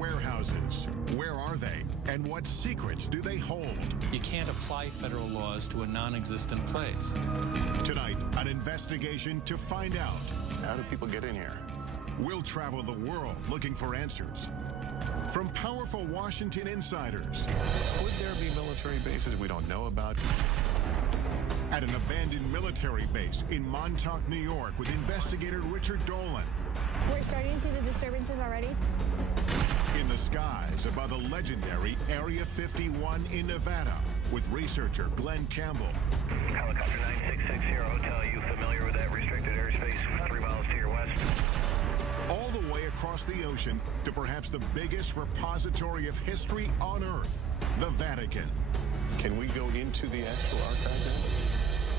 warehouses. Where are they? And what secrets do they hold? You can't apply federal laws to a non-existent place. Tonight, an investigation to find out. How do people get in here? We'll travel the world looking for answers. From powerful Washington insiders. Would there be military bases we don't know about? At an abandoned military base in Montauk, New York, with investigator Richard Dolan. We're starting to see the disturbances already. In the skies above the legendary Area 51 in Nevada, with researcher Glenn Campbell. Helicopter 9660 Hotel, you familiar with that restricted airspace 3 miles to your west? All the way across the ocean to perhaps the biggest repository of history on Earth, the Vatican. Can we go into the actual archive then?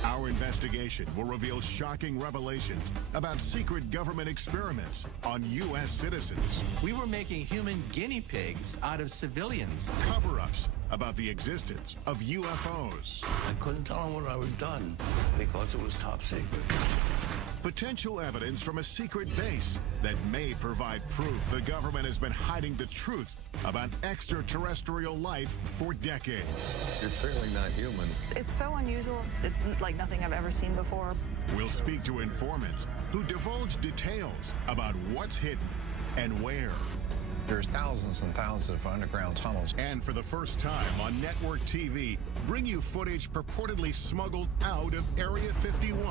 Our investigation will reveal shocking revelations about secret government experiments on U.S. citizens. We were making human guinea pigs out of civilians. Cover-ups about the existence of UFOs. I couldn't tell them what I was done because it was top secret. Potential evidence from a secret base that may provide proof the government has been hiding the truth about extraterrestrial life for decades. You're clearly not human. It's so unusual. It's like nothing I've ever seen before. We'll speak to informants who divulge details about what's hidden and where. There's thousands and thousands of underground tunnels. And for the first time on network TV, bring you footage purportedly smuggled out of Area 51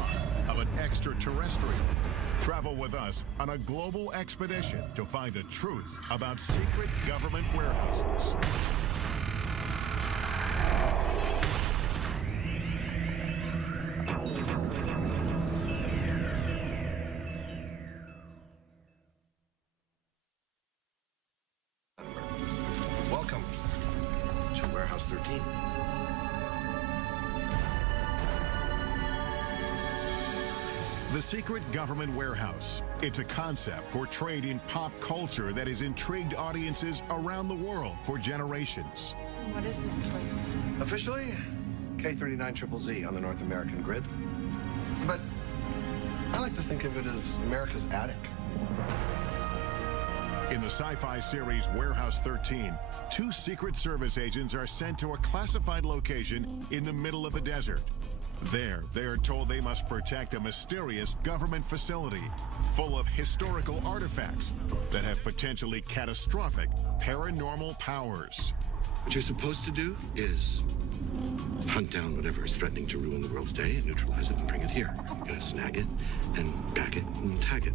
of an extraterrestrial. Travel with us on a global expedition to find the truth about secret government warehouses. Welcome to Warehouse 13. The secret government warehouse. It's a concept portrayed in pop culture that has intrigued audiences around the world for generations. What is this place? Officially, K39ZZZ on the North American grid. But I like to think of it as America's attic. In the sci-fi series Warehouse 13, 2 Secret Service agents are sent to a classified location in the middle of the desert. There, they are told they must protect a mysterious government facility full of historical artifacts that have potentially catastrophic paranormal powers. What you're supposed to do is hunt down whatever is threatening to ruin the world's day and neutralize it and bring it here. You're gonna snag it and back it and tag it.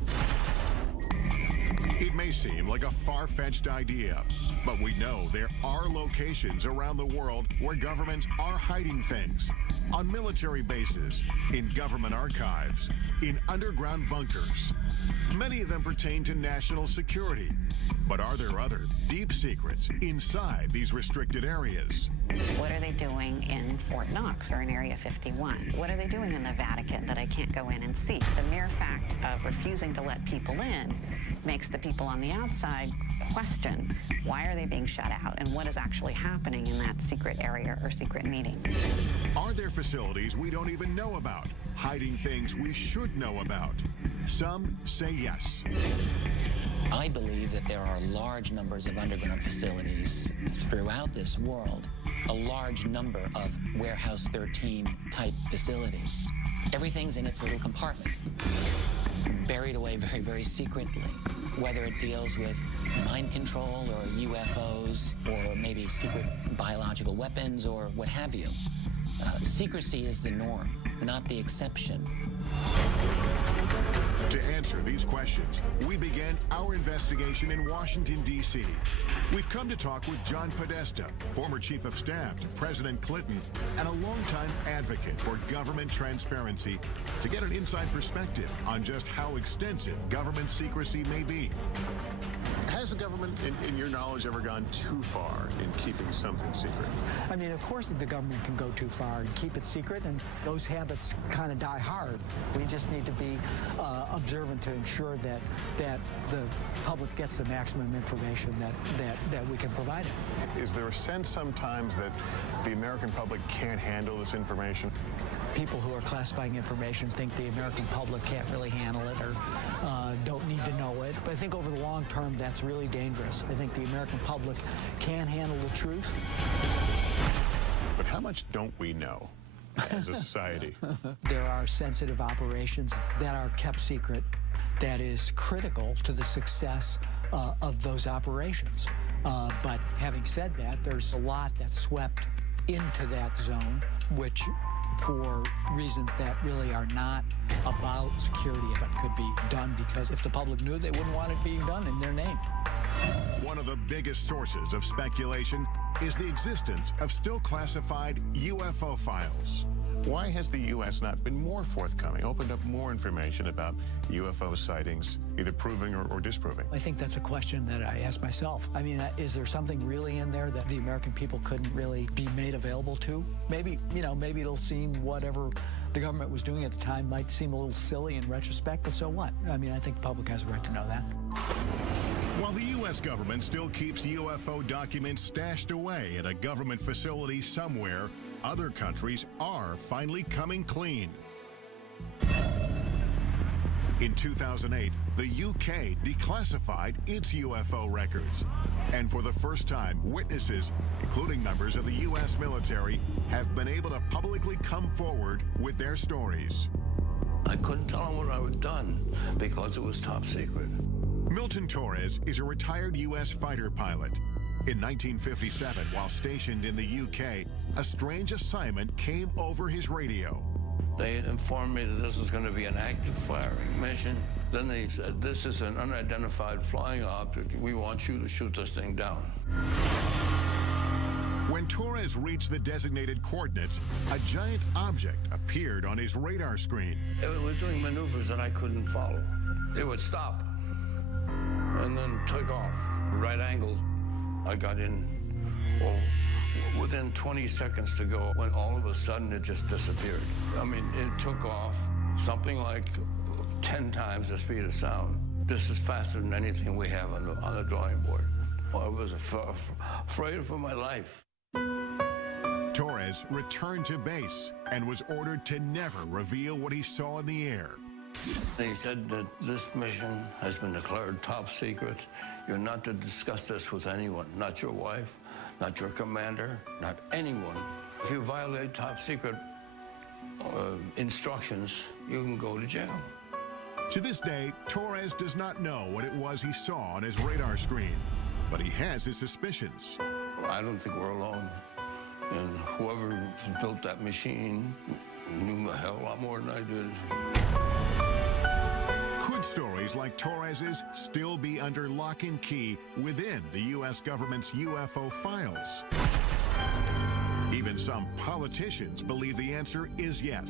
It may seem like a far-fetched idea, but we know there are locations around the world where governments are hiding things. On military bases, in government archives, in underground bunkers. Many of them pertain to national security. But are there other deep secrets inside these restricted areas? What are they doing in Fort Knox or in Area 51? What are they doing in the Vatican that I can't go in and see? The mere fact of refusing to let people in makes the people on the outside question why are they being shut out and what is actually happening in that secret area or secret meeting. Are there facilities we don't even know about, hiding things we should know about? Some say yes. I believe that there are large numbers of underground facilities throughout this world, a large number of Warehouse 13 type facilities. Everything's in its little compartment, buried away very, very secretly, whether it deals with mind control or UFOs or maybe secret biological weapons or what have you. Secrecy is the norm, not the exception. To answer these questions, we began our investigation in Washington, D.C. We've come to talk with John Podesta, former chief of staff to President Clinton and a longtime advocate for government transparency, to get an inside perspective on just how extensive government secrecy may be. Has the government, in your knowledge, ever gone too far in keeping something secret? I mean, of course the government can go too far and keep it secret, and those habits kind of die hard. We just need to be observant to ensure that the public gets the maximum information that we can provide it. Is there a sense sometimes that the American public can't handle this information? People who are classifying information think the American public can't really handle it or don't need to know it, but I think over the long term, that's really dangerous. I think the American public can handle the truth. But how much don't we know as a society? There are sensitive operations that are kept secret that is critical to the success of those operations. But having said that, there's a lot that's swept into that zone, which for reasons that really are not about security, but could be done because if the public knew, they wouldn't want it being done in their name. One of the biggest sources of speculation is the existence of still classified UFO files. Why has the U.S. not been more forthcoming, opened up more information about UFO sightings, either proving or disproving? I think that's a question that I ask myself. I mean, is there something really in there that the American people couldn't really be made available to? Maybe, maybe it'll seem whatever the government was doing at the time might seem a little silly in retrospect, but so what? I mean, I think the public has a right to know that. While the U.S. government still keeps UFO documents stashed away at a government facility somewhere, other countries are finally coming clean. In 2008, the UK declassified its UFO records. And for the first time, witnesses, including members of the U.S. military, have been able to publicly come forward with their stories. I couldn't tell them what I had done because it was top secret. Milton Torres is a retired U.S. fighter pilot. In 1957, while stationed in the UK, a strange assignment came over his radio. They informed me that this was going to be an active firing mission. Then they said, this is an unidentified flying object. We want you to shoot this thing down. When Torres reached the designated coordinates, a giant object appeared on his radar screen. It was doing maneuvers that I couldn't follow. It would stop and then take off. Right angles. I got in, within 20 seconds to go, when all of a sudden it just disappeared. I mean, it took off something like 10 times the speed of sound. This is faster than anything we have on the drawing board. I was afraid for my life. Torres returned to base and was ordered to never reveal what he saw in the air. They said that this mission has been declared top secret. You're not to discuss this with anyone, not your wife, not your commander, not anyone. If you violate top secret instructions, you can go to jail. To this day, Torres does not know what it was he saw on his radar screen, but he has his suspicions. I don't think we're alone. And whoever built that machine knew a hell of a lot more than I did. Could stories like Torres's still be under lock and key within the U.S. government's UFO files? Even some politicians believe the answer is yes.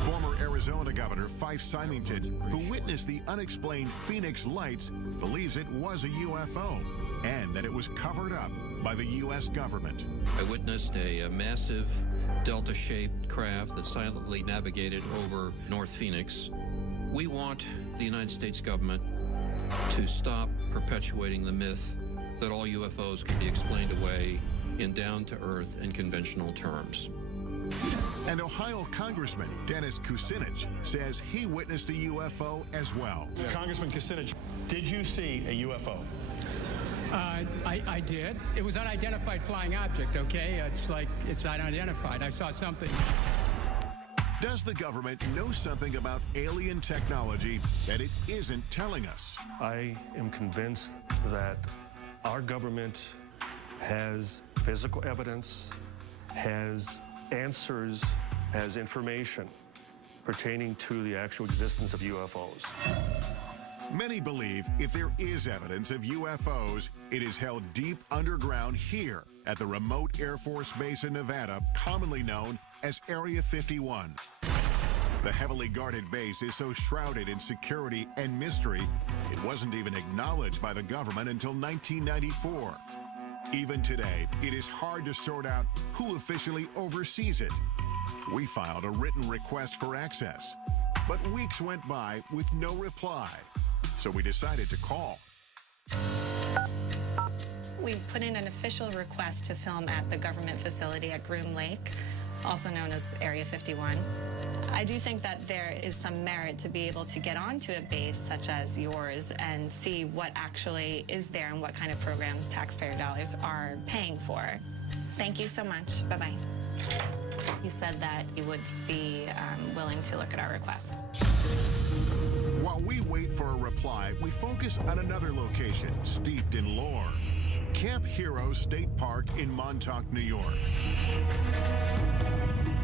Former Arizona Governor Fife Symington, who witnessed the unexplained Phoenix lights, believes it was a UFO and that it was covered up by the U.S. government. I witnessed a massive delta-shaped craft that silently navigated over North Phoenix. We want the United States government to stop perpetuating the myth that all UFOs can be explained away in down-to-earth and conventional terms. And Ohio Congressman Dennis Kucinich says he witnessed a UFO as well. Congressman Kucinich, did you see a UFO? I did. It was unidentified flying object, okay? It's like, it's unidentified. I saw something. Does the government know something about alien technology that it isn't telling us? I am convinced that our government has physical evidence, has answers, has information pertaining to the actual existence of UFOs. Many believe if there is evidence of UFOs, it is held deep underground here at the remote Air Force Base in Nevada, commonly known as Area 51. The heavily guarded base is so shrouded in security and mystery, it wasn't even acknowledged by the government until 1994. Even today, it is hard to sort out who officially oversees it. We filed a written request for access, but weeks went by with no reply, so we decided to call. We put in an official request to film at the government facility at Groom Lake. also known as Area 51. I do think that there is some merit to be able to get onto a base such as yours and see what actually is there and what kind of programs taxpayer dollars are paying for. Thank you so much. Bye-bye. You said that you would be willing to look at our request. While we wait for a reply, we focus on another location steeped in lore. Camp Hero State Park in Montauk, New York.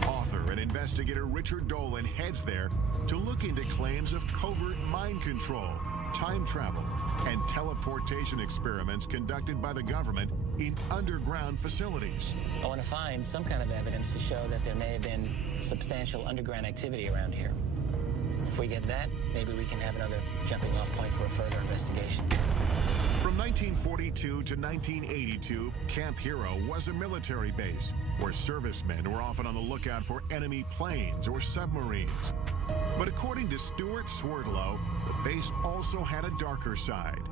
Author and investigator Richard Dolan heads there to look into claims of covert mind control, time travel, and teleportation experiments conducted by the government in underground facilities. I want to find some kind of evidence to show that there may have been substantial underground activity around here. If we get that, maybe we can have another jumping-off point for a further investigation. From 1942 to 1982, Camp Hero was a military base where servicemen were often on the lookout for enemy planes or submarines. But according to Stuart Swerdlow, the base also had a darker side.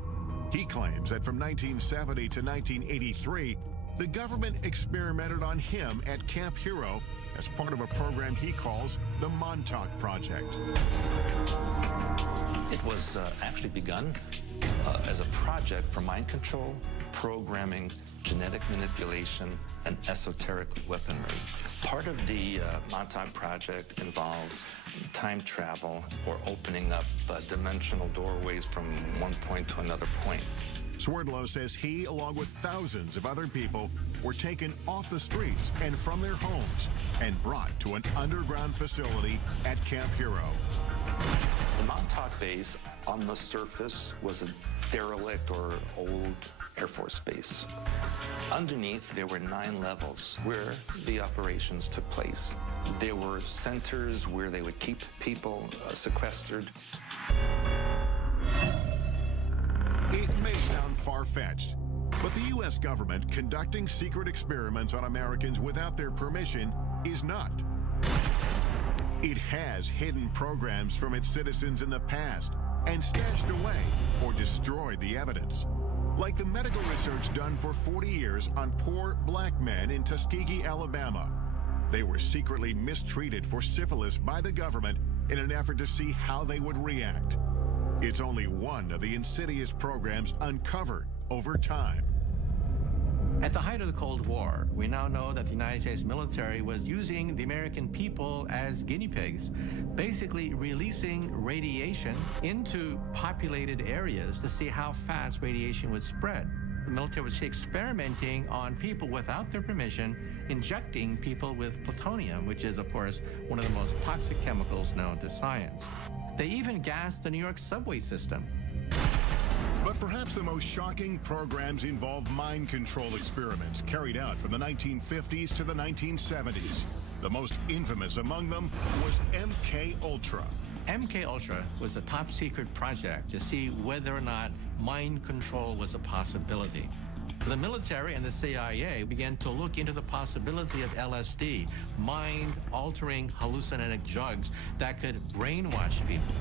He claims that from 1970 to 1983, the government experimented on him at Camp Hero as part of a program he calls the Montauk Project. It was actually begun as a project for mind control, programming, genetic manipulation, and esoteric weaponry. Part of the Montauk Project involved time travel or opening up dimensional doorways from one point to another point. Swerdlow says he, along with thousands of other people, were taken off the streets and from their homes and brought to an underground facility at Camp Hero. The Montauk base on the surface was a derelict or old Air Force base. Underneath, there were 9 levels where the operations took place. There were centers where they would keep people sequestered. It may sound far-fetched, but the U.S. government conducting secret experiments on Americans without their permission is not. It has hidden programs from its citizens in the past and stashed away or destroyed the evidence. Like the medical research done for 40 years on poor black men in Tuskegee, Alabama. They were secretly mistreated for syphilis by the government in an effort to see how they would react. It's only one of the insidious programs uncovered over time. At the height of the Cold War, we now know that the United States military was using the American people as guinea pigs, basically releasing radiation into populated areas to see how fast radiation would spread. The military was experimenting on people without their permission, injecting people with plutonium, which is, of course, one of the most toxic chemicals known to science. They even gassed the New York subway system. But perhaps the most shocking programs involve mind control experiments carried out from the 1950s to the 1970s. The most infamous among them was MK-Ultra. MK-Ultra was a top-secret project to see whether or not mind control was a possibility. The military and the CIA began to look into the possibility of LSD, mind-altering hallucinogenic drugs that could brainwash people.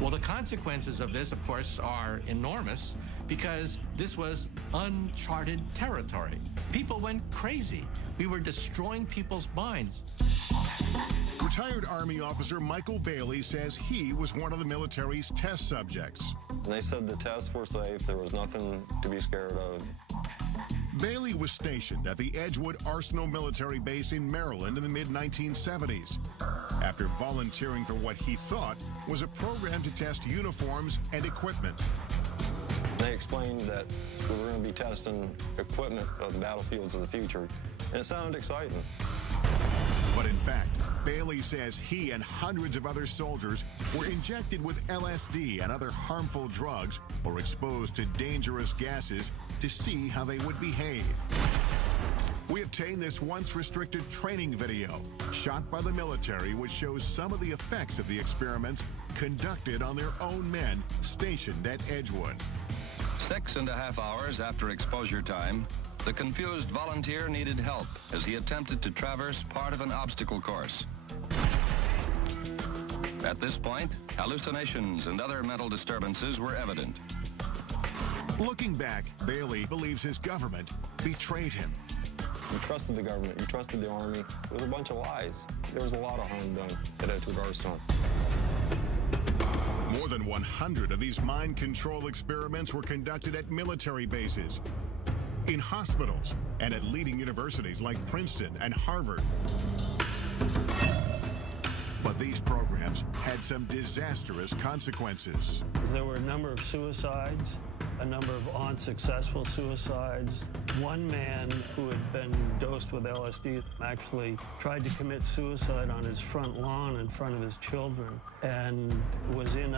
Well, the consequences of this, of course, are enormous because this was uncharted territory. People went crazy. We were destroying people's minds. Retired Army officer Michael Bailey says he was one of the military's test subjects. They said the tests were safe. There was nothing to be scared of. Bailey was stationed at the Edgewood Arsenal military base in Maryland in the mid-1970s after volunteering for what he thought was a program to test uniforms and equipment. They explained that we were going to be testing equipment of the battlefields of the future, and it sounded exciting. But in fact, Bailey says he and hundreds of other soldiers were injected with LSD and other harmful drugs or exposed to dangerous gases to see how they would behave. We obtained this once restricted training video shot by the military, which shows some of the effects of the experiments conducted on their own men stationed at Edgewood. 6.5 hours after exposure time, the confused volunteer needed help as he attempted to traverse part of an obstacle course. At this point, hallucinations and other mental disturbances were evident. Looking back, Bailey believes his government betrayed him. You trusted the government, you trusted the Army. It was a bunch of lies. There was a lot of harm done at Edgewood Arsenal. More than 100 of these mind control experiments were conducted at military bases, in hospitals, and at leading universities like Princeton and Harvard. But these programs had some disastrous consequences. There were a number of suicides, a number of unsuccessful suicides. One man who had been dosed with LSD actually tried to commit suicide on his front lawn in front of his children and was in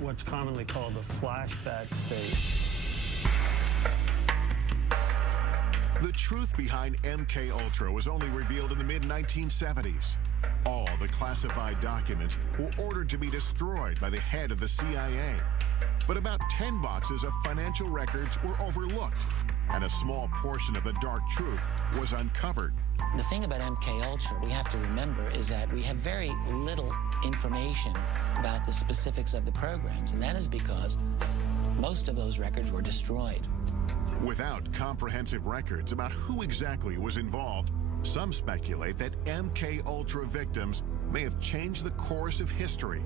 what's commonly called a flashback state. The truth behind MK Ultra was only revealed in the mid-1970s. All the classified documents were ordered to be destroyed by the head of the CIA. But about 10 boxes of financial records were overlooked, and a small portion of the dark truth was uncovered. The thing about MK Ultra we have to remember is that we have very little information about the specifics of the programs, and that is because most of those records were destroyed. Without comprehensive records about who exactly was involved, some speculate that MK Ultra victims may have changed the course of history.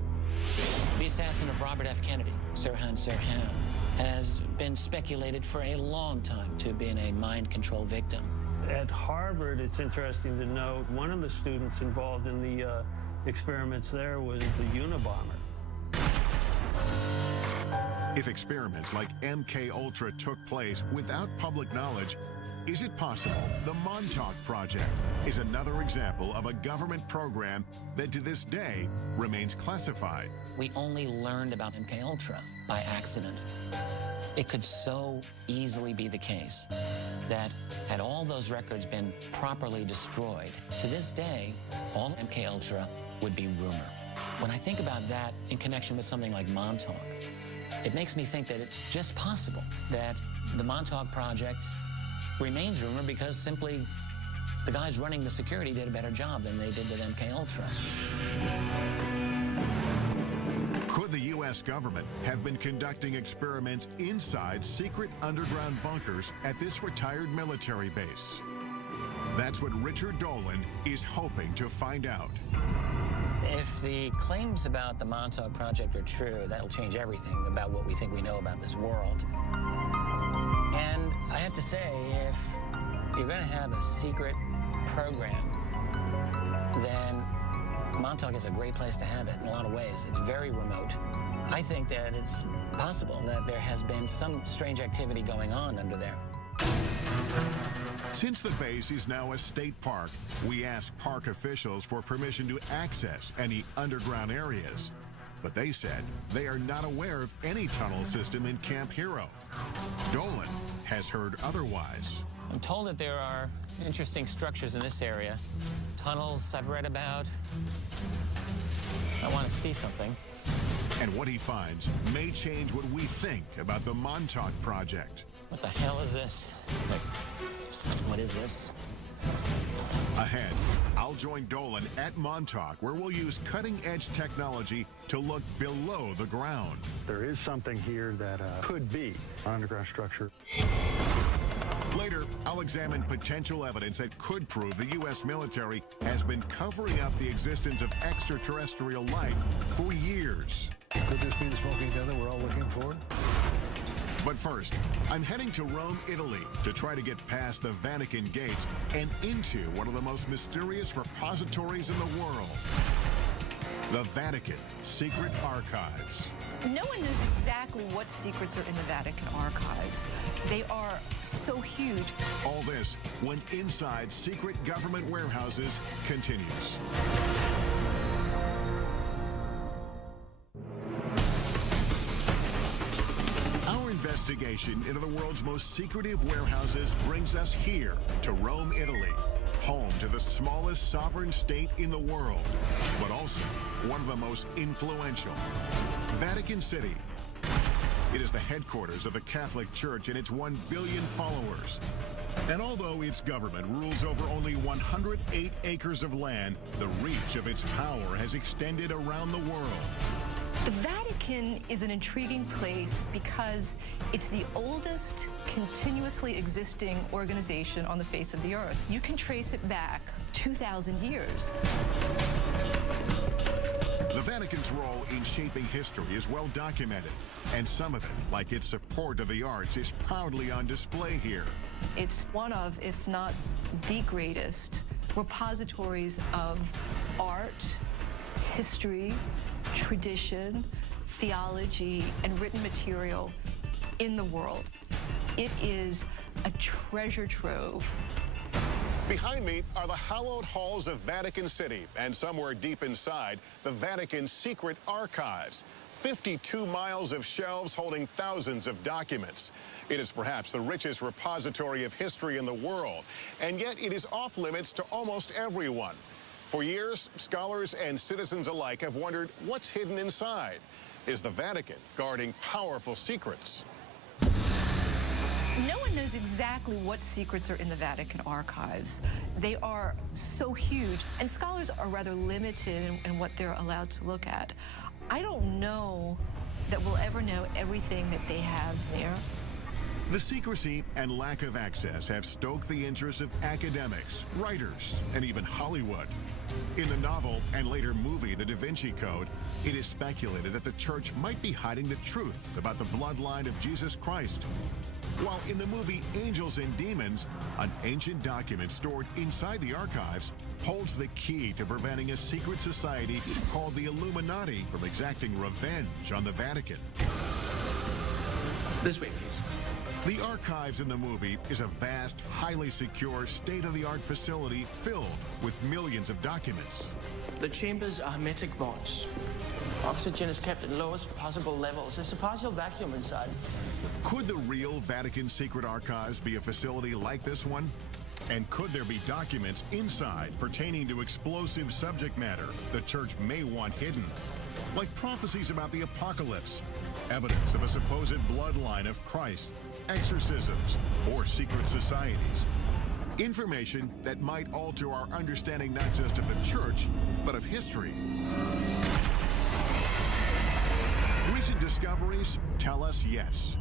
The assassin of Robert F. Kennedy, Sirhan Sirhan, has been speculated for a long time to have been a mind control victim. At Harvard, it's interesting to note, one of the students involved in the experiments there was the Unabomber. If experiments like MK Ultra took place without public knowledge, is it possible the Montauk Project is another example of a government program that to this day remains classified? We only learned about MK Ultra by accident. It could so easily be the case that had all those records been properly destroyed, to this day, all MK Ultra would be rumor. When I think about that in connection with something like Montauk, it makes me think that it's just possible that the Montauk Project remains rumor because simply the guys running the security did a better job than they did with MK Ultra. Could the U.S. government have been conducting experiments inside secret underground bunkers at this retired military base? That's what Richard Dolan is hoping to find out. If the claims about the Montauk Project are true, that'll change everything about what we think we know about this world. And I have to say, if you're going to have a secret program, then Montauk is a great place to have it in a lot of ways. It's very remote. I think that it's possible that there has been some strange activity going on under there. Since the base is now a state park, we asked park officials for permission to access any underground areas. But they said they are not aware of any tunnel system in Camp Hero. Dolan has heard otherwise. I'm told that there are interesting structures in this area. Tunnels I've read about. I want to see something. And what he finds may change what we think about the Montauk Project. What the hell is this? What is this? Ahead, I'll join Dolan at Montauk, where we'll use cutting-edge technology to look below the ground. There is something here that could be an underground structure. Later, I'll examine potential evidence that could prove the U.S. military has been covering up the existence of extraterrestrial life for years. Could this be the smoking gun that we're all looking for? But first, I'm heading to Rome, Italy, to try to get past the Vatican gates and into one of the most mysterious repositories in the world. The Vatican Secret Archives. No one knows exactly what secrets are in the Vatican archives. They are so huge. All this when Inside Secret Government Warehouses continues. Our investigation into the world's most secretive warehouses brings us here to Rome, Italy, home to the smallest sovereign state in the world, but also one of the most influential. Vatican City. It is the headquarters of the Catholic Church and its 1 billion followers. And although its government rules over only 108 acres of land, the reach of its power has extended around the world. The Vatican is an intriguing place because it's the oldest continuously existing organization on the face of the earth. You can trace it back 2,000 years. The Vatican's role in shaping history is well documented, and some of it, like its support of the arts, is proudly on display here. It's one of, if not the greatest, repositories of art, history, tradition, theology, and written material in the world. It is a treasure trove. Behind me are the hallowed halls of Vatican City, and somewhere deep inside, the Vatican's secret archives. 52 miles of shelves holding thousands of documents. It is perhaps the richest repository of history in the world, and yet it is off limits to almost everyone. For years, scholars and citizens alike have wondered what's hidden inside. Is the Vatican guarding powerful secrets? No one knows exactly what secrets are in the Vatican archives. They are so huge, and scholars are rather limited in what they're allowed to look at. I don't know that we'll ever know everything that they have there. The secrecy and lack of access have stoked the interest of academics, writers, and even Hollywood. In the novel and later movie, The Da Vinci Code, it is speculated that the church might be hiding the truth about the bloodline of Jesus Christ. While in the movie Angels and Demons, an ancient document stored inside the archives holds the key to preventing a secret society called the Illuminati from exacting revenge on the Vatican. This way, please. The archives in the movie is a vast, highly secure, state-of-the-art facility filled with millions of documents. The chambers are hermetic vaults. Oxygen is kept at lowest possible levels. There's a partial vacuum inside. Could the real Vatican secret archives be a facility like this one? And could there be documents inside pertaining to explosive subject matter the church may want hidden? Like prophecies about the apocalypse, evidence of a supposed bloodline of Christ, exorcisms, or secret societies. Information that might alter our understanding not just of the church, but of history. Recent discoveries tell us yes.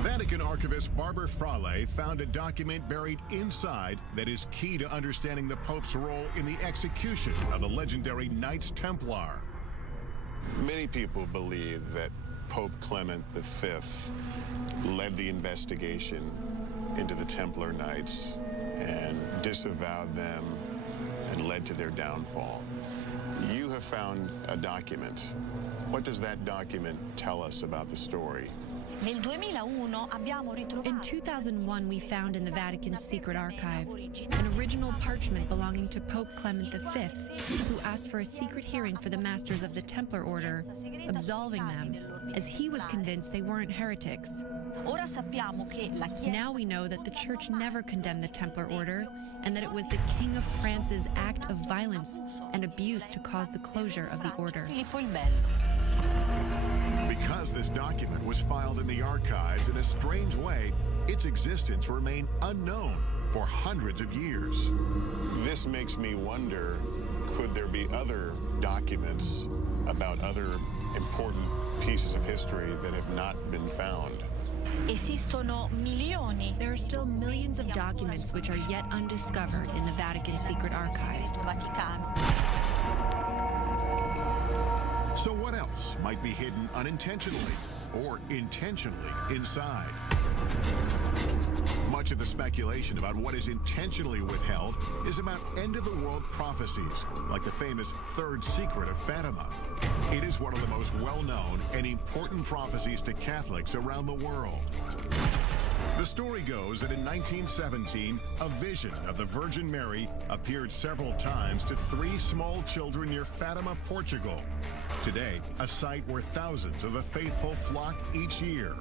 Vatican archivist Barbara Frale found a document buried inside that is key to understanding the Pope's role in the execution of the legendary Knights Templar. Many people believe that Pope Clement V led the investigation into the Templar Knights and disavowed them and led to their downfall. You have found a document. What does that document tell us about the story? In 2001, we found in the Vatican's secret archive an original parchment belonging to Pope Clement V, who asked for a secret hearing for the Masters of the Templar Order, absolving them, as he was convinced they weren't heretics. Now we know that the Church never condemned the Templar Order, and that it was the King of France's act of violence and abuse to cause the closure of the order. Because this document was filed in the archives in a strange way, its existence remained unknown for hundreds of years. This makes me wonder, could there be other documents about other important pieces of history that have not been found? There are still millions of documents which are yet undiscovered in the Vatican secret archive. So what else might be hidden unintentionally or intentionally inside? Much of the speculation about what is intentionally withheld is about end-of-the-world prophecies, like the famous Third Secret of Fatima. It is one of the most well-known and important prophecies to Catholics around the world. The story goes that in 1917, a vision of the Virgin Mary appeared several times to 3 small children near Fatima, Portugal. Today, a site where thousands of the faithful flock each year.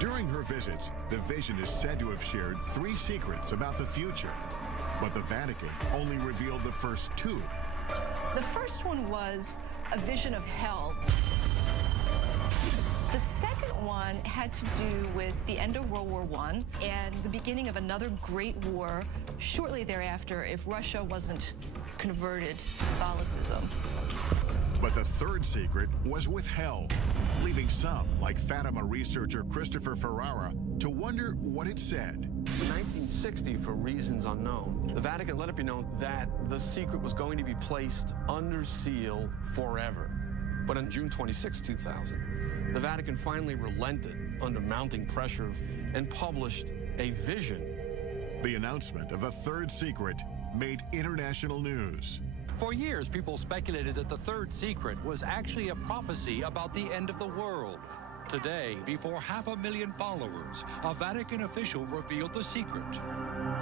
During her visits, the vision is said to have shared 3 secrets about the future, but the Vatican only revealed the first 2. The first one was a vision of hell. The second one had to do with the end of World War I and the beginning of another great war shortly thereafter if Russia wasn't converted to Catholicism. But the third secret was withheld, leaving some, like Fatima researcher Christopher Ferrara, to wonder what it said. In 1960, for reasons unknown, the Vatican let it be known that the secret was going to be placed under seal forever. But on June 26, 2000, the Vatican finally relented under mounting pressure and published a vision. The announcement of a third secret made international news. For years, people speculated that the third secret was actually a prophecy about the end of the world. Today, before 500,000 followers, a Vatican official revealed the secret.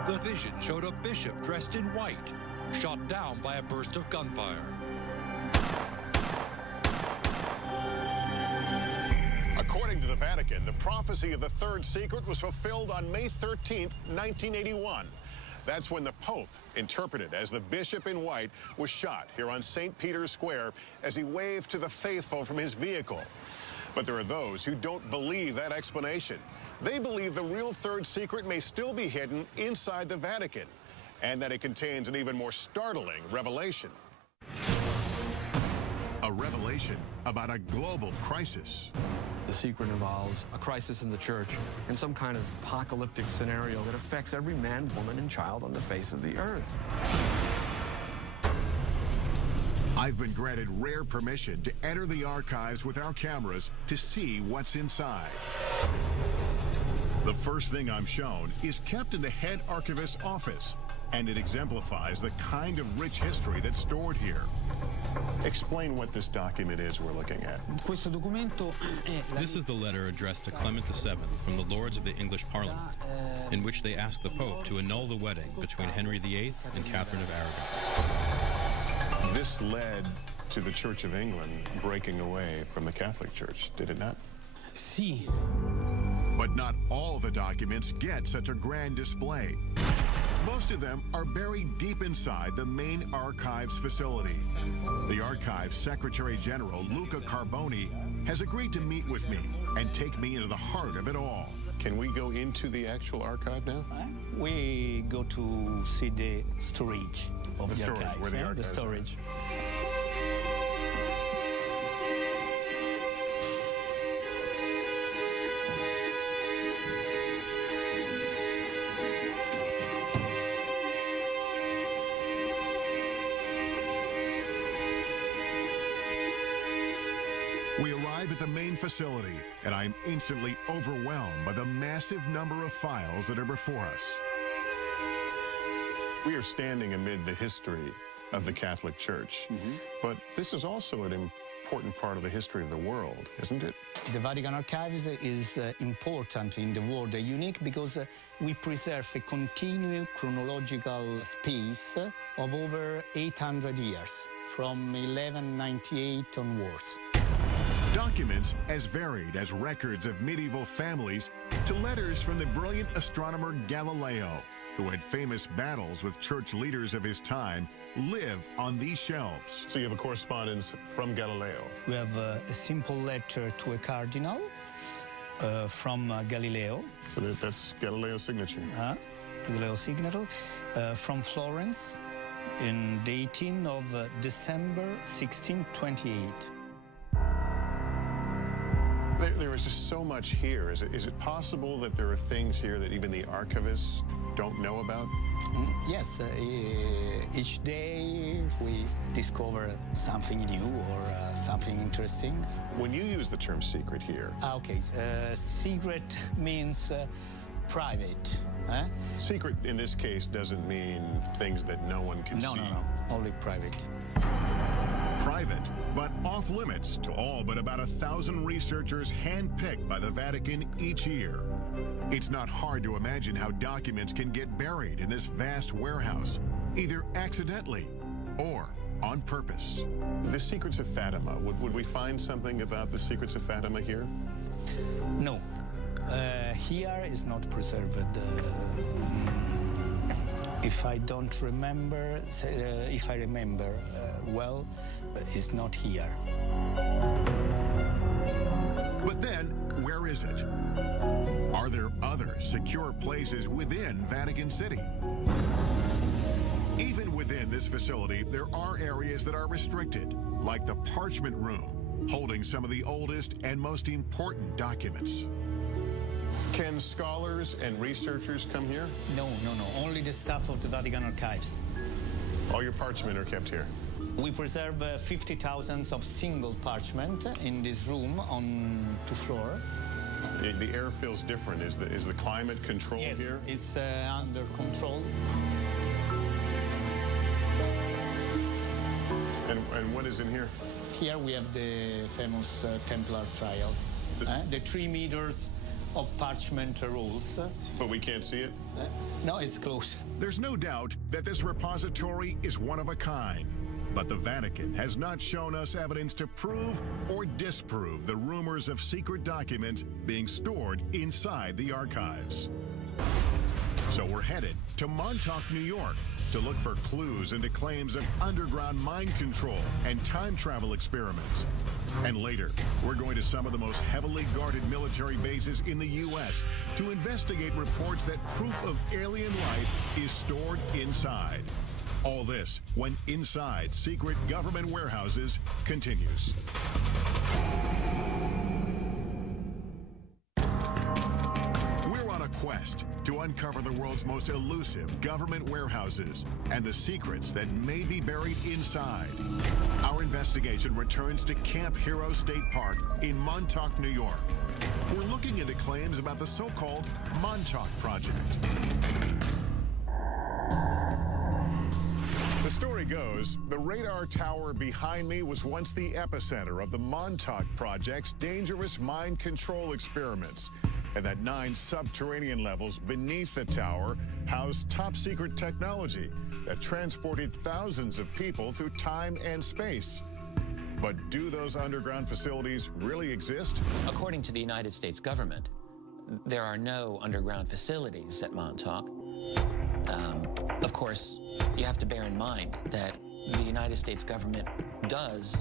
The vision showed a bishop dressed in white, shot down by a burst of gunfire. According to the Vatican, the prophecy of the third secret was fulfilled on May 13, 1981. That's when the Pope, interpreted as the bishop in white, was shot here on St. Peter's Square as he waved to the faithful from his vehicle. But there are those who don't believe that explanation. They believe the real third secret may still be hidden inside the Vatican, and that it contains an even more startling revelation. A revelation about a global crisis. The secret involves a crisis in the church and some kind of apocalyptic scenario that affects every man, woman, and child on the face of the earth. I've been granted rare permission to enter the archives with our cameras to see what's inside. The first thing I'm shown is kept in the head archivist's office, and it exemplifies the kind of rich history that's stored here. Explain what this document is we're looking at. This is the letter addressed to Clement VII from the Lords of the English Parliament, in which they ask the Pope to annul the wedding between Henry VIII and Catherine of Aragon. This led to the Church of England breaking away from the Catholic Church, did it not? Si. But not all the documents get such a grand display. Most of them are buried deep inside the main archives facility. The Archives Secretary General, Luca Carboni, has agreed to meet with me and take me into the heart of it all. Can we go into the actual archive now? We go to see the storage of the storage, archives. where the archives the storage. We arrive at the main facility, and I'm instantly overwhelmed by the massive number of files that are before us. We are standing amid the history of the Catholic Church, but this is also an important part of the history of the world, isn't it? The Vatican Archives is important in the world, unique because we preserve a continuous chronological space of over 800 years, from 1198 onwards. Documents as varied as records of medieval families to letters from the brilliant astronomer Galileo, who had famous battles with church leaders of his time, live on these shelves. So you have a correspondence from Galileo. We have a simple letter to a cardinal from Galileo. So that's Galileo's signature. Galileo's signature from Florence in the 18th of December 1628. There is just so much here. Is it possible that there are things here that even the archivists don't know about? Yes, each day we discover something new or something interesting. When you use the term secret here... Okay, secret means private. Secret in this case doesn't mean things that no one can see. No, only private. Private, but off limits to all but about 1,000 researchers handpicked by the Vatican each year. It's not hard to imagine how documents can get buried in this vast warehouse, either accidentally or on purpose. The Secrets of Fatima, would we find something about the Secrets of Fatima here? No. Here is not preserved. If I don't remember, if I remember well, it's not here. But then, where is it? Are there other secure places within Vatican City? Even within in this facility, there are areas that are restricted, like the parchment room, holding some of the oldest and most important documents. Can scholars and researchers come here? No. Only the staff of the Vatican Archives. All your parchment are kept here? We preserve 50,000 of single parchment in this room on 2 floors. The air feels different. Is the climate controlled here? Yes, it's under control. And what is in here? Here we have the famous Templar trials. The 3 meters of parchment rolls. But we can't see it? No, it's close. There's no doubt that this repository is one of a kind. But the Vatican has not shown us evidence to prove or disprove the rumors of secret documents being stored inside the archives. So we're headed to Montauk, New York, to look for clues into claims of underground mind control and time travel experiments. And later, we're going to some of the most heavily guarded military bases in the U.S. to investigate reports that proof of alien life is stored inside. All this when Inside Secret Government Warehouses continues. We're on a quest to uncover the world's most elusive government warehouses and the secrets that may be buried inside. Our investigation returns to Camp Hero State Park in Montauk, New York. We're looking into claims about the so-called Montauk Project. The story goes, the radar tower behind me was once the epicenter of the Montauk Project's dangerous mind control experiments, and that 9 subterranean levels beneath the tower housed top-secret technology that transported thousands of people through time and space. But do those underground facilities really exist? According to the United States government, there are no underground facilities at Montauk. Of course, you have to bear in mind that the United States government does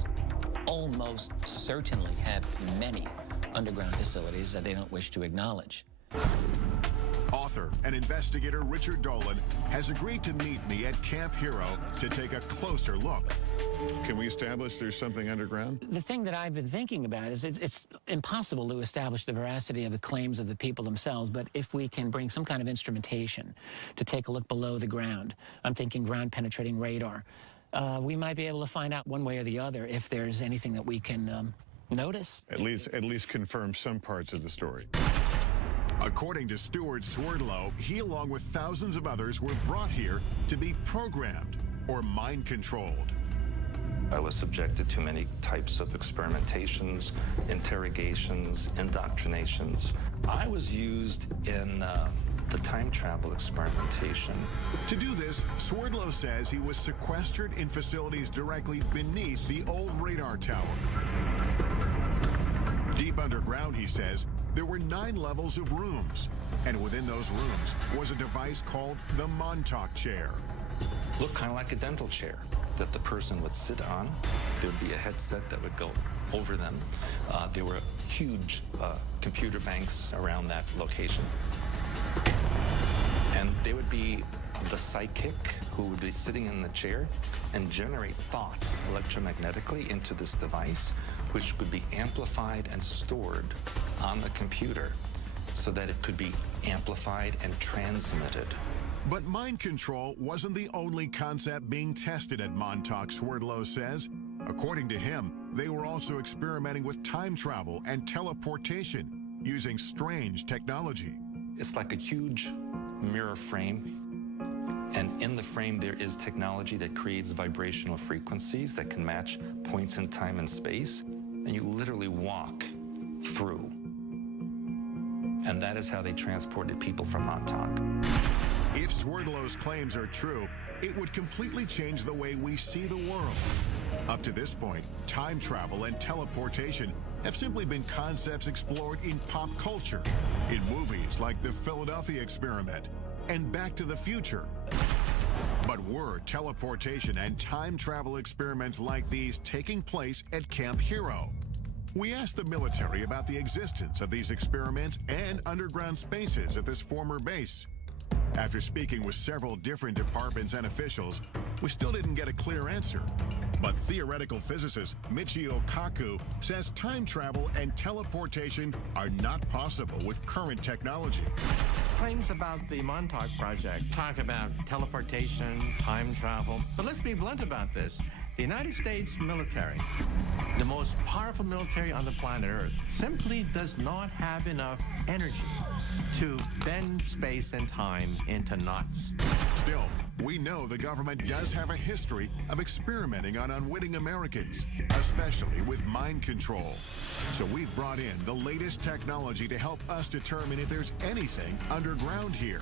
almost certainly have many underground facilities that they don't wish to acknowledge. Author and investigator Richard Dolan has agreed to meet me at Camp Hero to take a closer look. Can we establish there's something underground? The thing that I've been thinking about is it's impossible to establish the veracity of the claims of the people themselves, but if we can bring some kind of instrumentation to take a look below the ground, I'm thinking ground-penetrating radar, we might be able to find out one way or the other if there's anything that we can notice. At least confirm some parts of the story. According to Stuart Swerdlow, he, along with thousands of others, were brought here to be programmed or mind-controlled. I was subjected to many types of experimentations, interrogations, indoctrinations. I was used in the time travel experimentation. To do this, Swerdlow says he was sequestered in facilities directly beneath the old radar tower. Deep underground, he says, there were 9 levels of rooms, and within those rooms was a device called the Montauk chair. Looked kind of like a dental chair that the person would sit on. There'd be a headset that would go over them. There were huge computer banks around that location. And there would be the psychic who would be sitting in the chair and generate thoughts electromagnetically into this device, which would be amplified and stored on the computer so that it could be amplified and transmitted. But mind control wasn't the only concept being tested at Montauk, Swerdlow says. According to him, they were also experimenting with time travel and teleportation using strange technology. It's like a huge mirror frame, and in the frame there is technology that creates vibrational frequencies that can match points in time and space, and you literally walk through. And that is how they transported people from Montauk. If Swerdlow's claims are true, it would completely change the way we see the world. Up to this point, time travel and teleportation have simply been concepts explored in pop culture, in movies like the Philadelphia Experiment and Back to the Future. But were teleportation and time travel experiments like these taking place at Camp Hero? We asked the military about the existence of these experiments and underground spaces at this former base. After speaking with several different departments and officials, we still didn't get a clear answer. But theoretical physicist Michio Kaku says time travel and teleportation are not possible with current technology. Claims about the Montauk Project talk about teleportation, time travel. But let's be blunt about this. The United States military, the most powerful military on the planet Earth, simply does not have enough energy to bend space and time into knots. Still, we know the government does have a history of experimenting on unwitting Americans, especially with mind control. So we've brought in the latest technology to help us determine if there's anything underground here.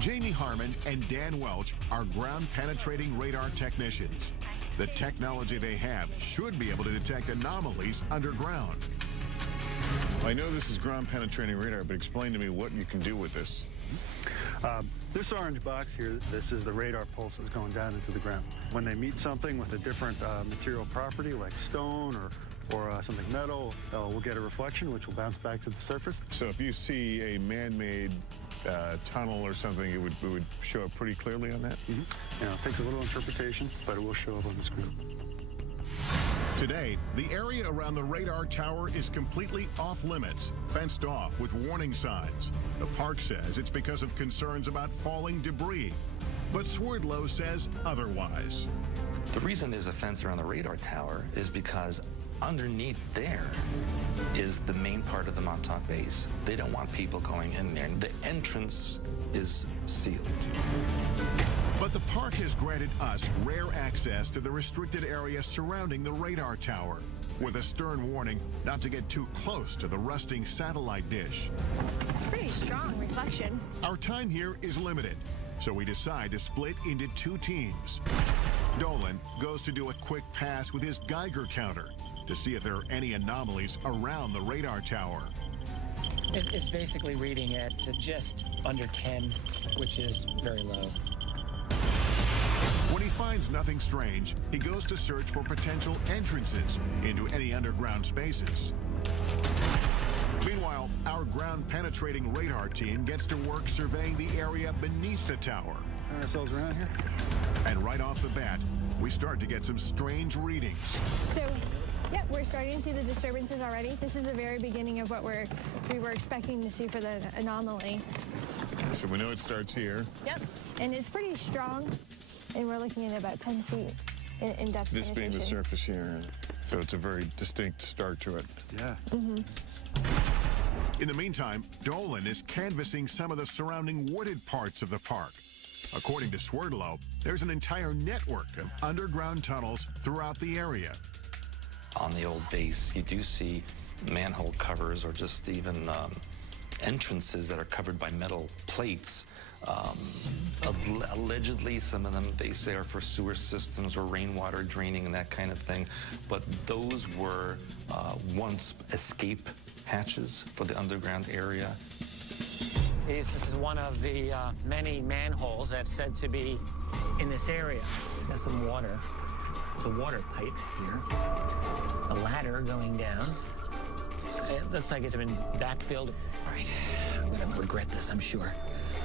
Jamie Harmon and Dan Welch are ground-penetrating radar technicians. The technology they have should be able to detect anomalies underground. I know this is ground-penetrating radar, but explain to me what you can do with this. This orange box here, this is the radar pulses going down into the ground. When they meet something with a different material property, like stone or something metal, we'll get a reflection, which will bounce back to the surface. So if you see a man-made tunnel or something, it would show up pretty clearly on that? Mm-hmm. You know, it takes a little interpretation, but it will show up on the screen. Today, the area around the radar tower is completely off limits, fenced off with warning signs. The park says it's because of concerns about falling debris, but Swerdlow says otherwise. The reason there's a fence around the radar tower is because underneath there is the main part of the Montauk base. They don't want people going in there. The entrance is sealed. But the park has granted us rare access to the restricted area surrounding the radar tower, with a stern warning not to get too close to the rusting satellite dish. It's pretty strong reflection. Our time here is limited, so we decide to split into two teams. Dolan goes to do a quick pass with his Geiger counter to see if there are any anomalies around the radar tower. It's basically reading at just under 10, which is very low. When he finds nothing strange, he goes to search for potential entrances into any underground spaces. Meanwhile, our ground-penetrating radar team gets to work surveying the area beneath the tower. Turn ourselves around here. And right off the bat, we start to get some strange readings. So, yeah, we're starting to see the disturbances already. This is the very beginning of what we were expecting to see for the anomaly. So we know it starts here. Yep, and it's pretty strong, and we're looking at about 10 feet in depth. This being the surface here, so it's a very distinct start to it. Yeah. Mm-hmm. In the meantime, Dolan is canvassing some of the surrounding wooded parts of the park. According to Swerdlow, there's an entire network of underground tunnels throughout the area. On the old base, you do see manhole covers or just even entrances that are covered by metal plates. Allegedly, some of them, they say, are for sewer systems or rainwater draining and that kind of thing. But those were once escape hatches for the underground area. This is one of the many manholes that's said to be in this area. There's some water. The water pipe here. A ladder going down. It looks like it's been backfilled. Right. I'm going to regret this, I'm sure.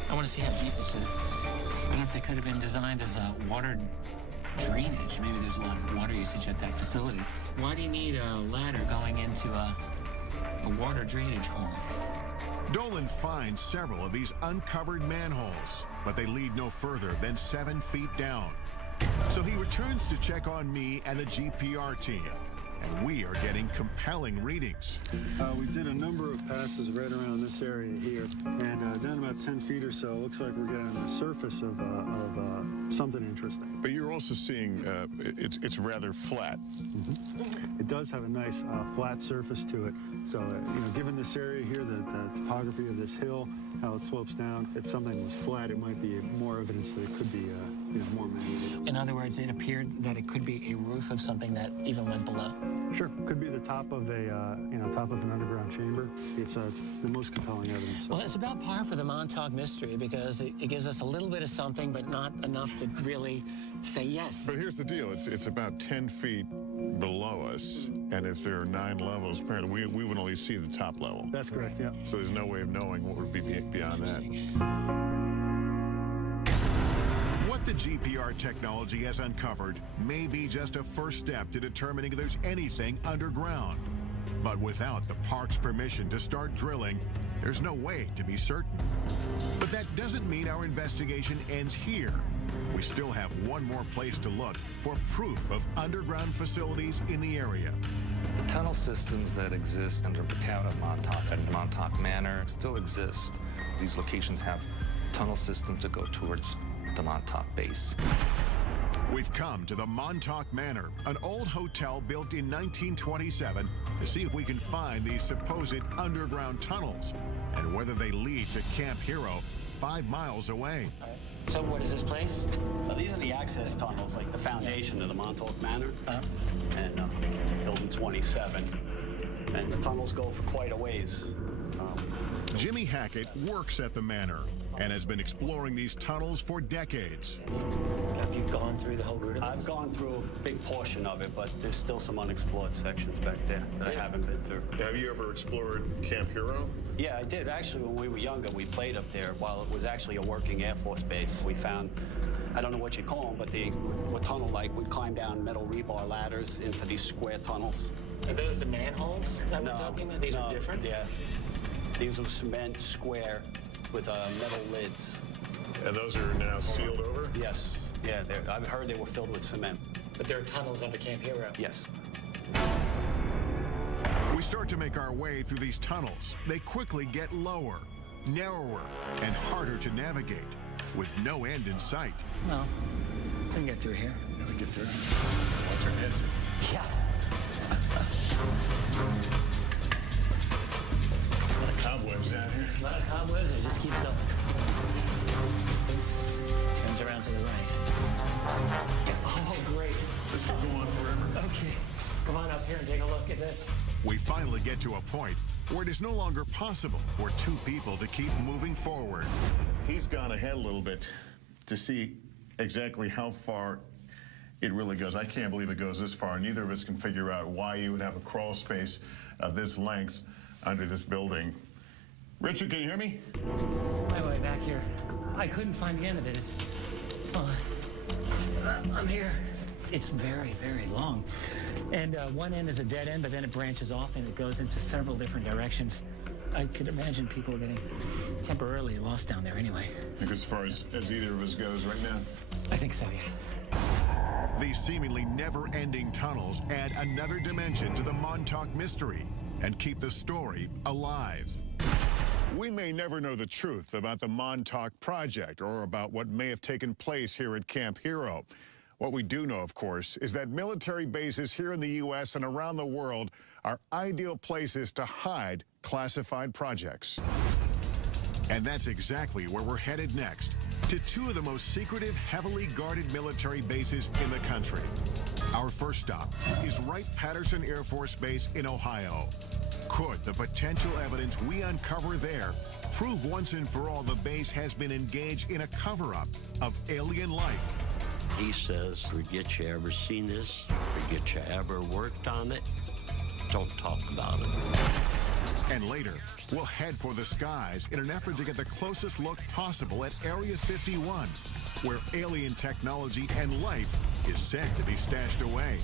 I want to see how deep this is. I don't know if they could have been designed as a water drainage. Maybe there's a lot of water usage at that facility. Why do you need a ladder going into a water drainage hole? Dolan finds several of these uncovered manholes, but they lead no further than 7 feet down. So he returns to check on me and the GPR team, and we are getting compelling readings. We did a number of passes right around this area here, and down about 10 feet or so, it looks like we're getting the surface of something interesting. But you're also seeing it's rather flat. Mm-hmm. It does have a nice flat surface to it. So, given this area here, the topography of this hill, how it slopes down, if something was flat, it might be more evidence that it could be more man-made. In other words, it appeared that it could be a roof of something that even went below. Sure, could be the top of top of an underground chamber. It's the most compelling evidence. Well, it's about par for the Montauk mystery because it gives us a little bit of something, but not enough to really say yes. But here's the deal: it's about 10 feet below us, and if there are 9 levels, apparently we would only see the top level. That's correct. Yeah. So there's no way of knowing what would be beyond that. the GPR technology has uncovered may be just a first step to determining if there's anything underground. But without the park's permission to start drilling, there's no way to be certain. But that doesn't mean our investigation ends here. We still have one more place to look for proof of underground facilities in the area. The tunnel systems that exist under the town of Montauk and Montauk Manor still exist. These locations have tunnel systems that go towards the Montauk base. We've come to the Montauk Manor, an old hotel built in 1927, to see if we can find these supposed underground tunnels and whether they lead to Camp Hero 5 miles away. So what is this place? These are the access tunnels, like the foundation of the Montauk Manor and building 27. And the tunnels go for quite a ways. Jimmy Hackett works at the manor and has been exploring these tunnels for decades. Have you gone through the whole route of this? I've gone through a big portion of it, but there's still some unexplored sections back there that I haven't been through. Have you ever explored Camp Hero? Yeah, I did. Actually, when we were younger, we played up there while it was actually a working Air Force base. We found, I don't know what you call them, but they were tunnel-like. We'd climb down metal rebar ladders into these square tunnels. Are those the manholes that we're talking about? These are different? Yeah. These are cement square with metal lids. And those are now sealed over? Yes. Yeah, I've heard they were filled with cement. But there are tunnels under Camp Hero? Yes. We start to make our way through these tunnels. They quickly get lower, narrower, and harder to navigate, with no end in sight. Well, we can get through here. We get through. Watch our heads. Yeah. A lot of cobwebs down here. A lot of cobwebs, it just keeps going. Turns around to the right. Oh, great. This will go on forever. Okay. Come on up here and take a look at this. We finally get to a point where it is no longer possible for two people to keep moving forward. He's gone ahead a little bit to see exactly how far it really goes. I can't believe it goes this far. Neither of us can figure out why you would have a crawl space of this length under this building. Richard, can you hear me? My way back here. I couldn't find the end of it. I'm here. It's very, very long. And one end is a dead end, but then it branches off and it goes into several different directions. I could imagine people getting temporarily lost down there anyway. I think as far as either of us goes right now. I think so, yeah. These seemingly never-ending tunnels add another dimension to the Montauk mystery and keep the story alive. We may never know the truth about the Montauk Project or about what may have taken place here at Camp Hero. What we do know, of course, is that military bases here in the U.S. and around the world are ideal places to hide classified projects. And that's exactly where we're headed next, to two of the most secretive, heavily guarded military bases in the country. Our first stop is Wright-Patterson Air Force Base in Ohio. Could the potential evidence we uncover there prove once and for all the base has been engaged in a cover-up of alien life? He says, forget you ever seen this, forget you ever worked on it, don't talk about it. And later, we'll head for the skies in an effort to get the closest look possible at Area 51, where alien technology and life is said to be stashed away.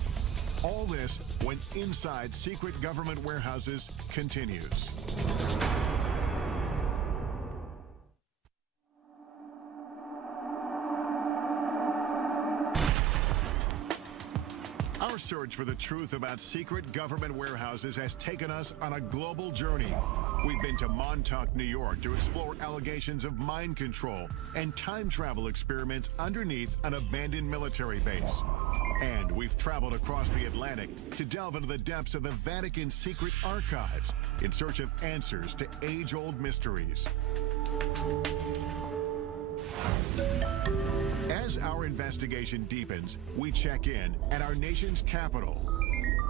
All this when Inside Secret Government Warehouses continues. Our search for the truth about secret government warehouses has taken us on a global journey. We've been to Montauk, New York to explore allegations of mind control and time travel experiments underneath an abandoned military base. And we've traveled across the Atlantic to delve into the depths of the Vatican's secret archives in search of answers to age-old mysteries. As our investigation deepens, we check in at our nation's capital,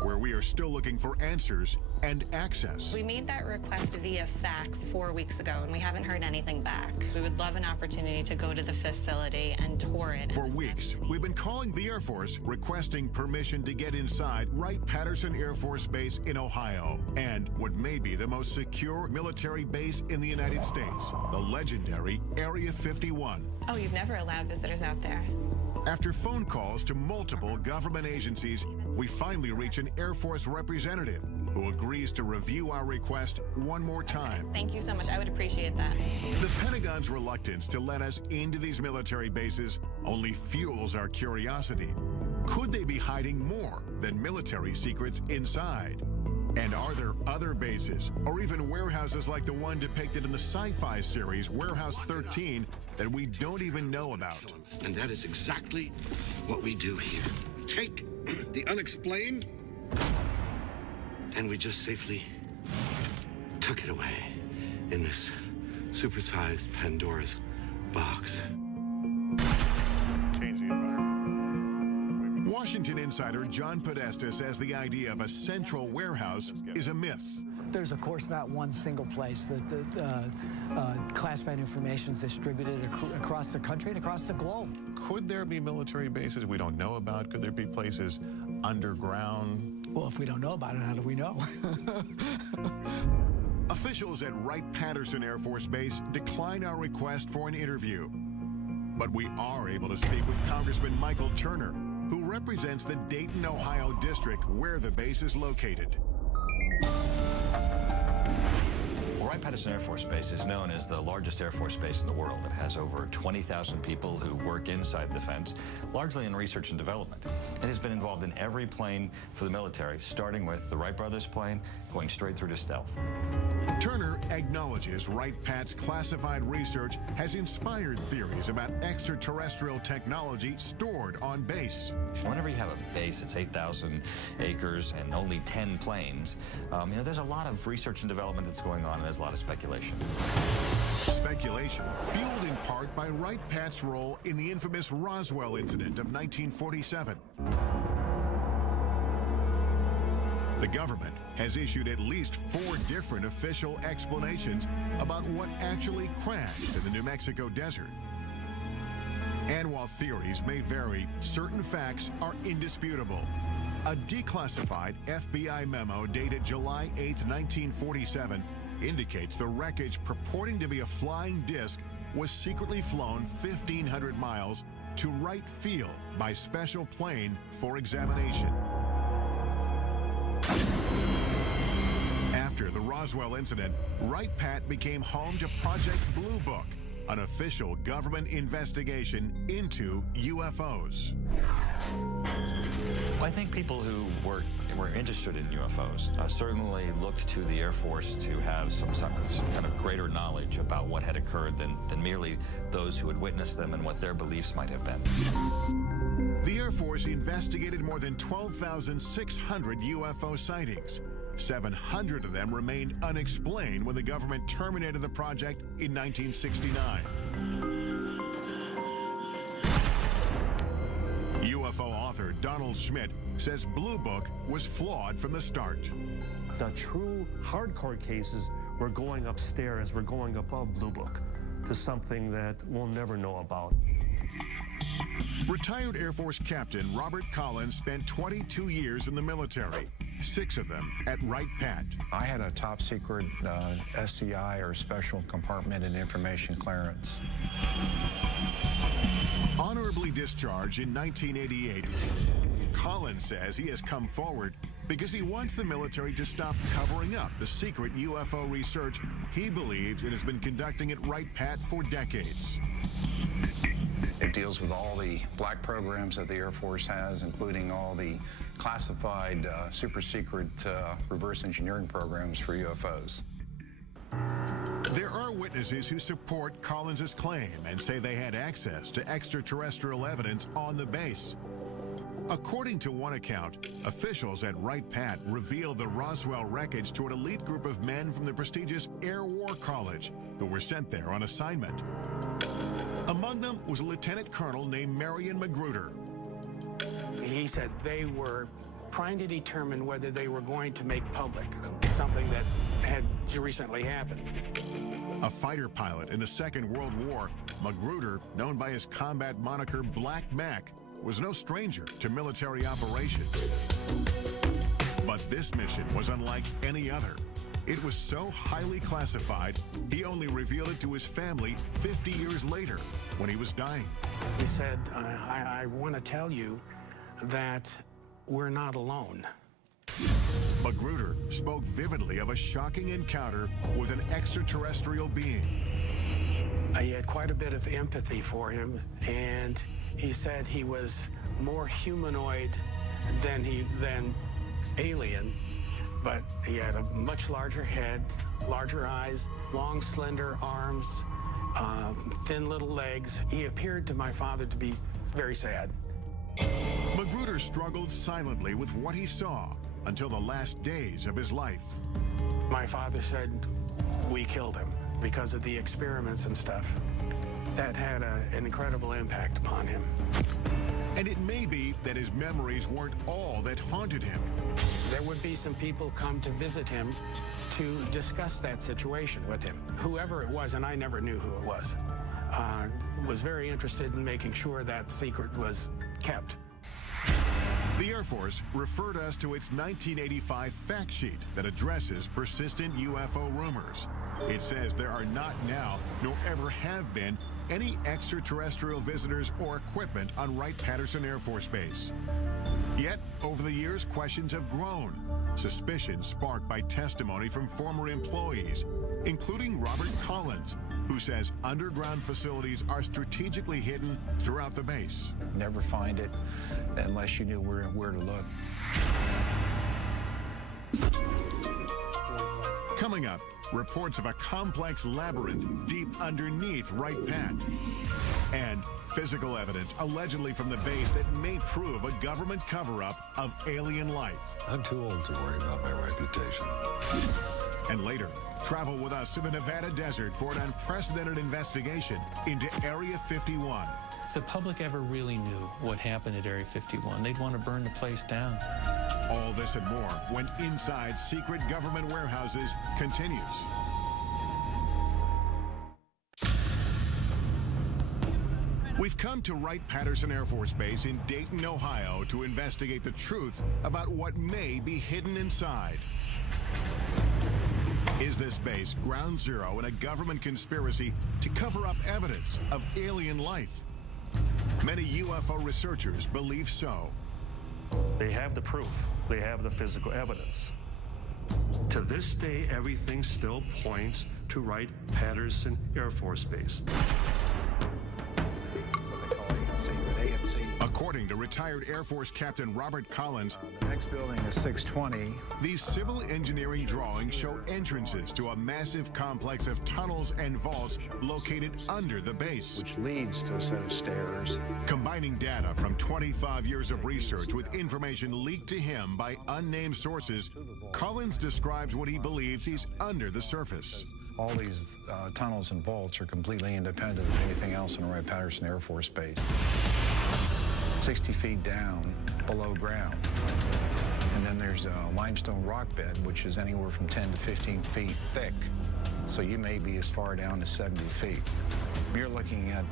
where we are still looking for answers and access. We made that request via fax 4 weeks ago, and we haven't heard anything back. We would love an opportunity to go to the facility and tour it. For weeks, we've been calling the Air Force requesting permission to get inside Wright-Patterson Air Force Base in Ohio and what may be the most secure military base in the United States, the legendary Area 51. Oh, you've never allowed visitors out there? After phone calls to multiple government agencies, we finally reach an Air Force representative who agrees to review our request one more time. Thank you so much. I would appreciate that. The Pentagon's reluctance to let us into these military bases only fuels our curiosity. Could they be hiding more than military secrets inside? And are there other bases, or even warehouses like the one depicted in the sci-fi series Warehouse 13 that we don't even know about? And that is exactly what we do here. Take the unexplained, and we just safely tuck it away in this supersized Pandora's box. Change the environment. Washington insider John Podesta says the idea of a central warehouse is a myth. There's, of course, not one single place that classified information is distributed across the country and across the globe. Could there be military bases we don't know about? Could there be places underground? Well, if we don't know about it, how do we know? Officials at Wright-Patterson Air Force Base decline our request for an interview. But we are able to speak with Congressman Michael Turner, who represents the Dayton, Ohio district where the base is located. Wright-Patterson Air Force Base is known as the largest Air Force base in the world. It has over 20,000 people who work inside the fence, largely in research and development. It has been involved in every plane for the military, starting with the Wright brothers plane, going straight through to stealth. Turner acknowledges Wright-Pat's classified research has inspired theories about extraterrestrial technology stored on base. Whenever you have a base, it's 8,000 acres and only 10 planes. There's a lot of research and development that's going on, and there's a lot of speculation. Speculation fueled in part by Wright-Pat's role in the infamous Roswell incident of 1947. The government has issued at least 4 different official explanations about what actually crashed in the New Mexico desert. And while theories may vary, certain facts are indisputable. A declassified FBI memo dated July 8, 1947, indicates the wreckage purporting to be a flying disc was secretly flown 1,500 miles to Wright Field by special plane for examination. After the Roswell incident, Wright-Pat became home to Project Blue Book, an official government investigation into UFOs. I think people who were interested in UFOs certainly looked to the Air Force to have some kind of greater knowledge about what had occurred than merely those who had witnessed them and what their beliefs might have been. The Air Force investigated more than 12,600 UFO sightings. 700 of them remained unexplained when the government terminated the project in 1969. UFO author Donald Schmidt says Blue Book was flawed from the start. The true hardcore cases were going upstairs, we're going above Blue Book to something that we'll never know about. Retired Air Force Captain Robert Collins spent 22 years in the military, 6 of them at Wright-Pat. I had a top secret SCI, or Special Compartmented Information Clearance. Honorably discharged in 1988, Collins says he has come forward because he wants the military to stop covering up the secret UFO research he believes it has been conducting at Wright-Pat for decades. It deals with all the black programs that the Air Force has, including all the classified, super secret reverse engineering programs for UFOs. There are witnesses who support Collins's claim and say they had access to extraterrestrial evidence on the base. According to one account, officials at Wright-Pat revealed the Roswell wreckage to an elite group of men from the prestigious Air War College who were sent there on assignment. Among them was a lieutenant colonel named Marion Magruder. He said they were trying to determine whether they were going to make public something that had recently happened. A fighter pilot in the Second World War, Magruder, known by his combat moniker Black Mac, was no stranger to military operations. But this mission was unlike any other. It was so highly classified, he only revealed it to his family 50 years later when he was dying. He said, I want to tell you that we're not alone. Magruder spoke vividly of a shocking encounter with an extraterrestrial being. He had quite a bit of empathy for him, and he said he was more humanoid than alien, but he had a much larger head, larger eyes, long, slender arms, thin little legs. He appeared to my father to be very sad. Magruder struggled silently with what he saw until the last days of his life. My father said we killed him because of the experiments and stuff. That had an incredible impact upon him. And it may be that his memories weren't all that haunted him. There would be some people come to visit him to discuss that situation with him. Whoever it was, and I never knew who it was very interested in making sure that secret was kept. The Air Force referred us to its 1985 fact sheet that addresses persistent UFO rumors. It says there are not now, nor ever have been, any extraterrestrial visitors or equipment on Wright-Patterson Air Force Base. Yet, over the years, questions have grown. Suspicions sparked by testimony from former employees, including Robert Collins, who says underground facilities are strategically hidden throughout the base. Never find it unless you knew where to look. Coming up, reports of a complex labyrinth deep underneath Wright-Pat. And physical evidence allegedly from the base that may prove a government cover-up of alien life. I'm too old to worry about my reputation. And later, travel with us to the Nevada desert for an unprecedented investigation into Area 51. If the public ever really knew what happened at Area 51, they'd want to burn the place down. All this and more when Inside Secret Government Warehouses continues. We've come to Wright-Patterson Air Force Base in Dayton, Ohio to investigate the truth about what may be hidden inside. Is this base ground zero in a government conspiracy to cover up evidence of alien life? Many UFO researchers believe so. They have the proof. They have the physical evidence. To this day, everything still points to Wright-Patterson Air Force Base. According to retired Air Force Captain Robert Collins, the next building is 620. These civil engineering drawings show entrances to a massive complex of tunnels and vaults located under the base, which leads to a set of stairs. Combining data from 25 years of research with information leaked to him by unnamed sources, Collins describes what he believes he's under the surface. All these tunnels and vaults are completely independent of anything else in Wright-Patterson Air Force Base. 60 feet down below ground. And then there's a limestone rock bed, which is anywhere from 10 to 15 feet thick. So you may be as far down as 70 feet. You're looking at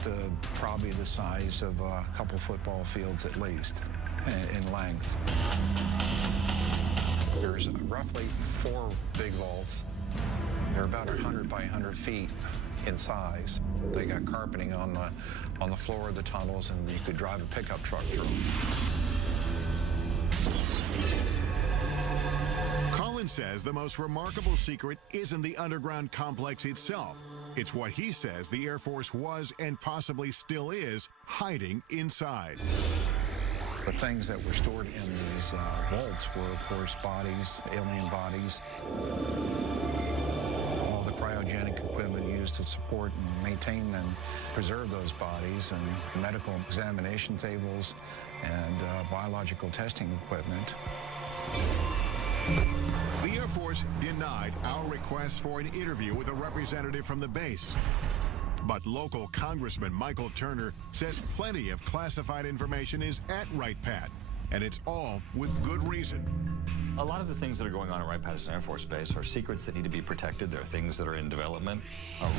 probably the size of a couple football fields at least in length. There's roughly 4 big vaults. They're about 100 by 100 feet in size. They got carpeting on the floor of the tunnels, and you could drive a pickup truck through them. Collins says the most remarkable secret isn't the underground complex itself. It's what he says the Air Force was and possibly still is hiding inside. The things that were stored in these vaults were, of course, bodies, alien bodies. All the cryogenic equipment used to support and maintain and preserve those bodies, and medical examination tables and biological testing equipment. The Air Force denied our request for an interview with a representative from the base. But local Congressman Michael Turner says plenty of classified information is at Wright-Pat, And it's all with good reason. A lot of the things that are going on at Wright-Patterson Air Force Base are secrets that need to be protected. There are things that are in development,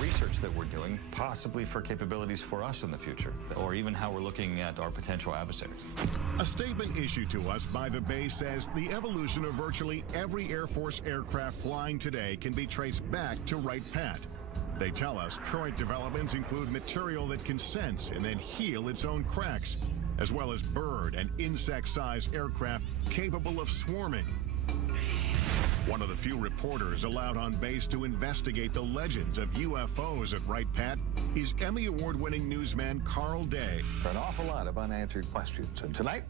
research that we're doing, possibly for capabilities for us in the future, or even how we're looking at our potential adversaries. A statement issued to us by the base says the evolution of virtually every Air Force aircraft flying today can be traced back to Wright-Pat. They tell us current developments include material that can sense and then heal its own cracks, as well as bird and insect-sized aircraft capable of swarming. One of the few reporters allowed on base to investigate the legends of UFOs at Wright-Pat is Emmy Award-winning newsman Carl Day. An awful lot of unanswered questions, and tonight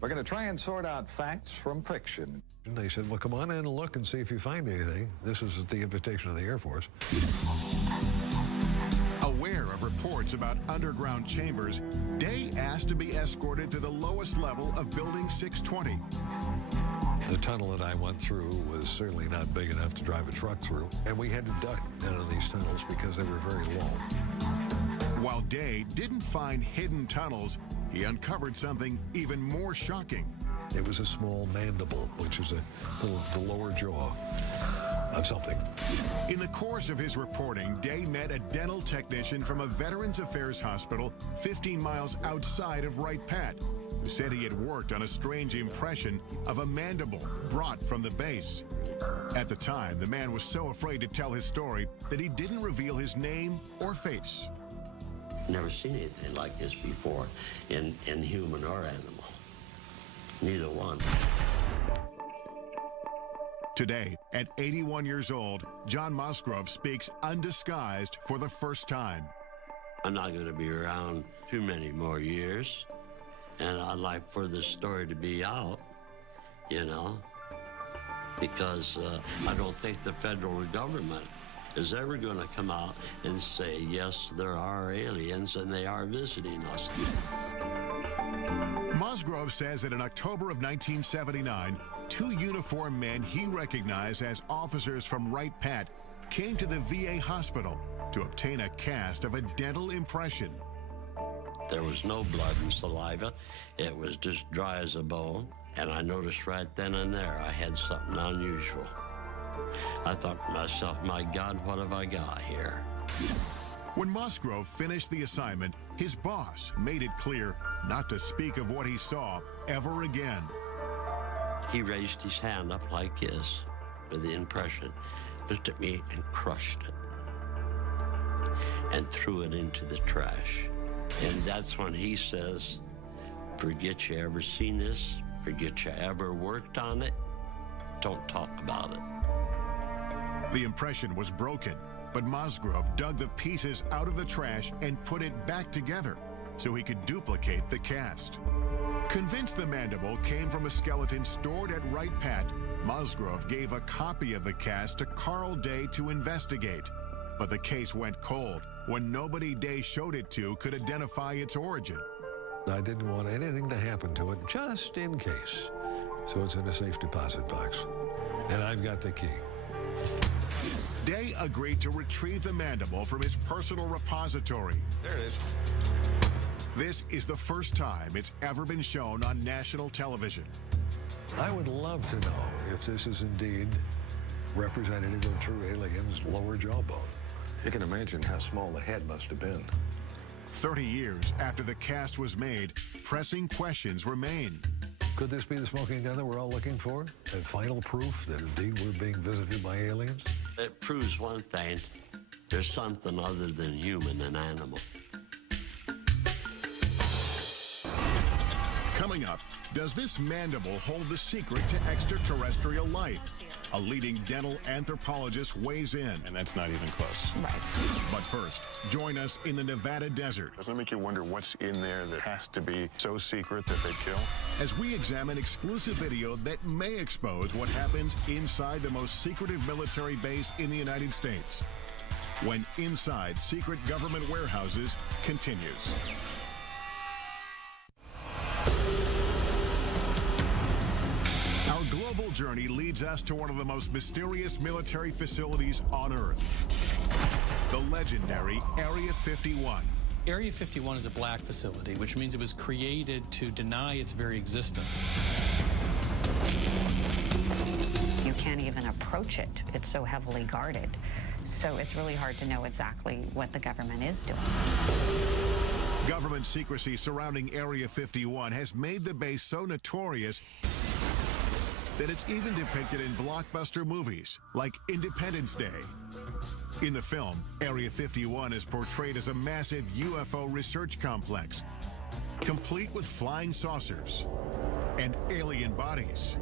we're going to try and sort out facts from fiction. They said, well, come on in and look and see if you find anything. This is at the invitation of the Air Force. Aware of reports about underground chambers, Day asked to be escorted to the lowest level of Building 620. The tunnel that I went through was certainly not big enough to drive a truck through, and we had to duck down in these tunnels because they were very low. While Day didn't find hidden tunnels, he uncovered something even more shocking. It was a small mandible, which is the lower jaw of something. In the course of his reporting, Day met a dental technician from a Veterans Affairs hospital 15 miles outside of Wright-Pat, who said he had worked on a strange impression of a mandible brought from the base. At the time, the man was so afraid to tell his story that he didn't reveal his name or face. Never seen anything like this before in human or animal. Neither one. Today, at 81 years old, John Musgrove speaks undisguised for the first time. I'm not going to be around too many more years, and I'd like for this story to be out, you know, because I don't think the federal government is ever going to come out and say, yes, there are aliens and they are visiting us. Musgrove says that in October of 1979, two uniformed men he recognized as officers from Wright-Pat came to the VA hospital to obtain a cast of a dental impression. There was no blood and saliva. It was just dry as a bone. And I noticed right then and there I had something unusual. I thought to myself, my God, what have I got here? When Musgrove finished the assignment, his boss made it clear not to speak of what he saw ever again. He raised his hand up like this with the impression, looked at me and crushed it and threw it into the trash. And that's when he says, forget you ever seen this, forget you ever worked on it, don't talk about it. The impression was broken, but Musgrove dug the pieces out of the trash and put it back together so he could duplicate the cast. Convinced the mandible came from a skeleton stored at Wright-Pat, Musgrove gave a copy of the cast to Carl Day to investigate. But the case went cold when nobody Day showed it to could identify its origin. I didn't want anything to happen to it, just in case. So it's in a safe deposit box. And I've got the key. Day agreed to retrieve the mandible from his personal repository. There it is. This is the first time it's ever been shown on national television. I would love to know if this is indeed representative of true aliens' lower jawbone. You can imagine how small the head must have been. 30 years after the cast was made, pressing questions remain. Could this be the smoking gun that we're all looking for? And final proof that indeed we're being visited by aliens? It proves one thing, there's something other than human and animal. Coming up, does this mandible hold the secret to extraterrestrial life? A leading dental anthropologist weighs in. And that's not even close. Right. But first, join us in the Nevada desert. Doesn't it make you wonder what's in there that has to be so secret that they kill? As we examine exclusive video that may expose what happens inside the most secretive military base in the United States. When Inside Secret Government Warehouses continues. Our global journey leads us to one of the most mysterious military facilities on Earth. The legendary Area 51. Area 51 is a black facility, which means it was created to deny its very existence. You can't even approach it. It's so heavily guarded. So it's really hard to know exactly what the government is doing. Government secrecy surrounding Area 51 has made the base so notorious that it's even depicted in blockbuster movies like Independence Day. In the film, Area 51 is portrayed as a massive UFO research complex, complete with flying saucers and alien bodies.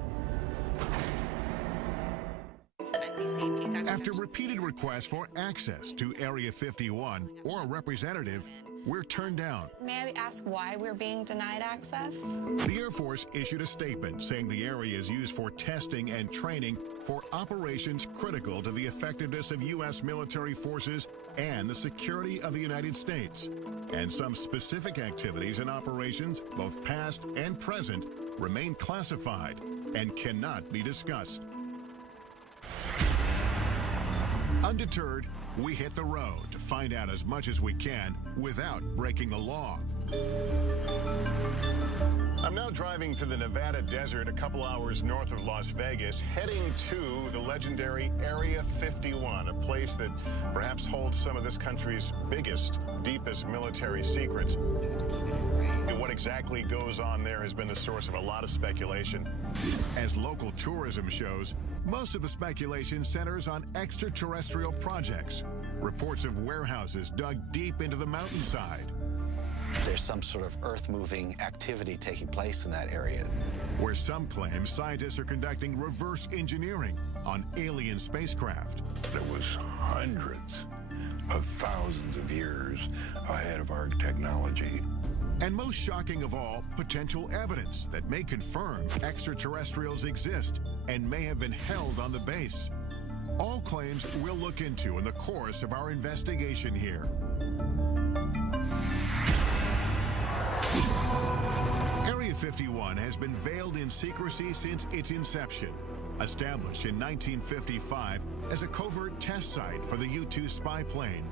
After repeated requests for access to Area 51 or a representative, we're turned down. May I ask why we're being denied access? The Air Force issued a statement saying the area is used for testing and training for operations critical to the effectiveness of U.S. military forces and the security of the United States. And some specific activities and operations, both past and present, remain classified and cannot be discussed. Undeterred, we hit the road to find out as much as we can without breaking the law. I'm now driving through the Nevada desert a couple hours north of Las Vegas, heading to the legendary Area 51, a place that perhaps holds some of this country's biggest, deepest military secrets. And what exactly goes on there has been the source of a lot of speculation. As local tourism shows, most of the speculation centers on extraterrestrial projects, reports of warehouses dug deep into the mountainside. There's some sort of earth-moving activity taking place in that area. Where some claim scientists are conducting reverse engineering on alien spacecraft. It was hundreds of thousands of years ahead of our technology. And most shocking of all, potential evidence that may confirm extraterrestrials exist and may have been held on the base. All claims we'll look into in the course of our investigation here. Area 51 has been veiled in secrecy since its inception. Established in 1955 as a covert test site for the U-2 spy plane,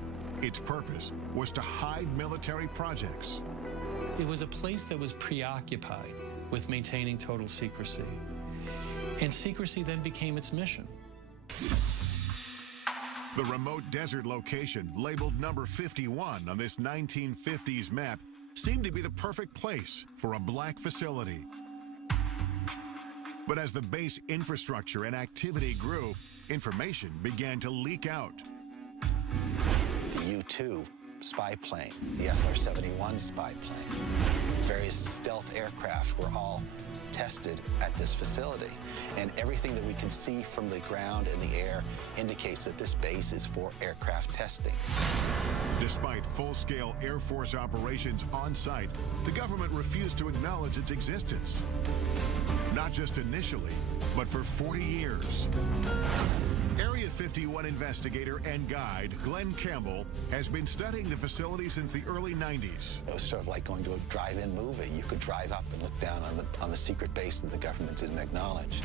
its purpose was to hide military projects. It was a place that was preoccupied with maintaining total secrecy. And secrecy then became its mission. The remote desert location, labeled number 51 on this 1950s map, seemed to be the perfect place for a black facility. But as the base infrastructure and activity grew, information began to leak out. The U-2 spy plane, the SR-71 spy plane, various stealth aircraft were all tested at this facility. And everything that we can see from the ground and the air indicates that this base is for aircraft testing. Despite full-scale Air Force operations on site, the government refused to acknowledge its existence. Not just initially, but for 40 years. Area 51 investigator and guide Glenn Campbell has been studying the facility since the early 90s. It was sort of like going to a drive-in movie. You could drive up and look down on the secret base that the government didn't acknowledge.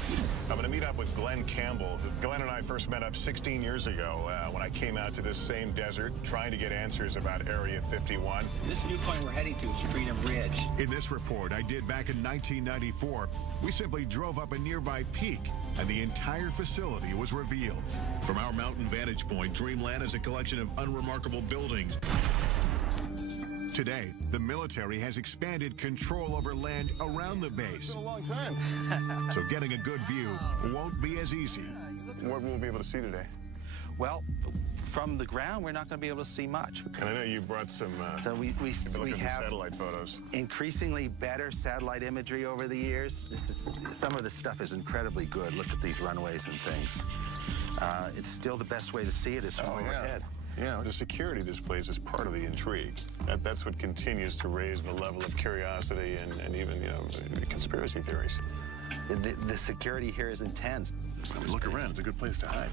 I'm going to meet up with Glenn Campbell. Glenn and I first met up 16 years ago when I came out to this same desert trying to get answers about Area 51. This viewpoint we're heading to is Freedom Ridge. In this report I did back in 1994, we simply drove up a nearby peak and the entire facility was revealed. From our mountain vantage point, Dreamland is a collection of unremarkable buildings. Today, the military has expanded control over land around the base. It's been a long time. So getting a good view won't be as easy. What will we be able to see today? Well, from the ground, we're not going to be able to see much. And I know you brought some so we have satellite photos. Increasingly better satellite imagery over the years. Some of this stuff is incredibly good. Look at these runways and things. It's still the best way to see it is from overhead. Yeah, the security of this place is part of the intrigue. That's what continues to raise the level of curiosity and even, conspiracy theories. The security here is intense. When we look around, it's a good place to hide.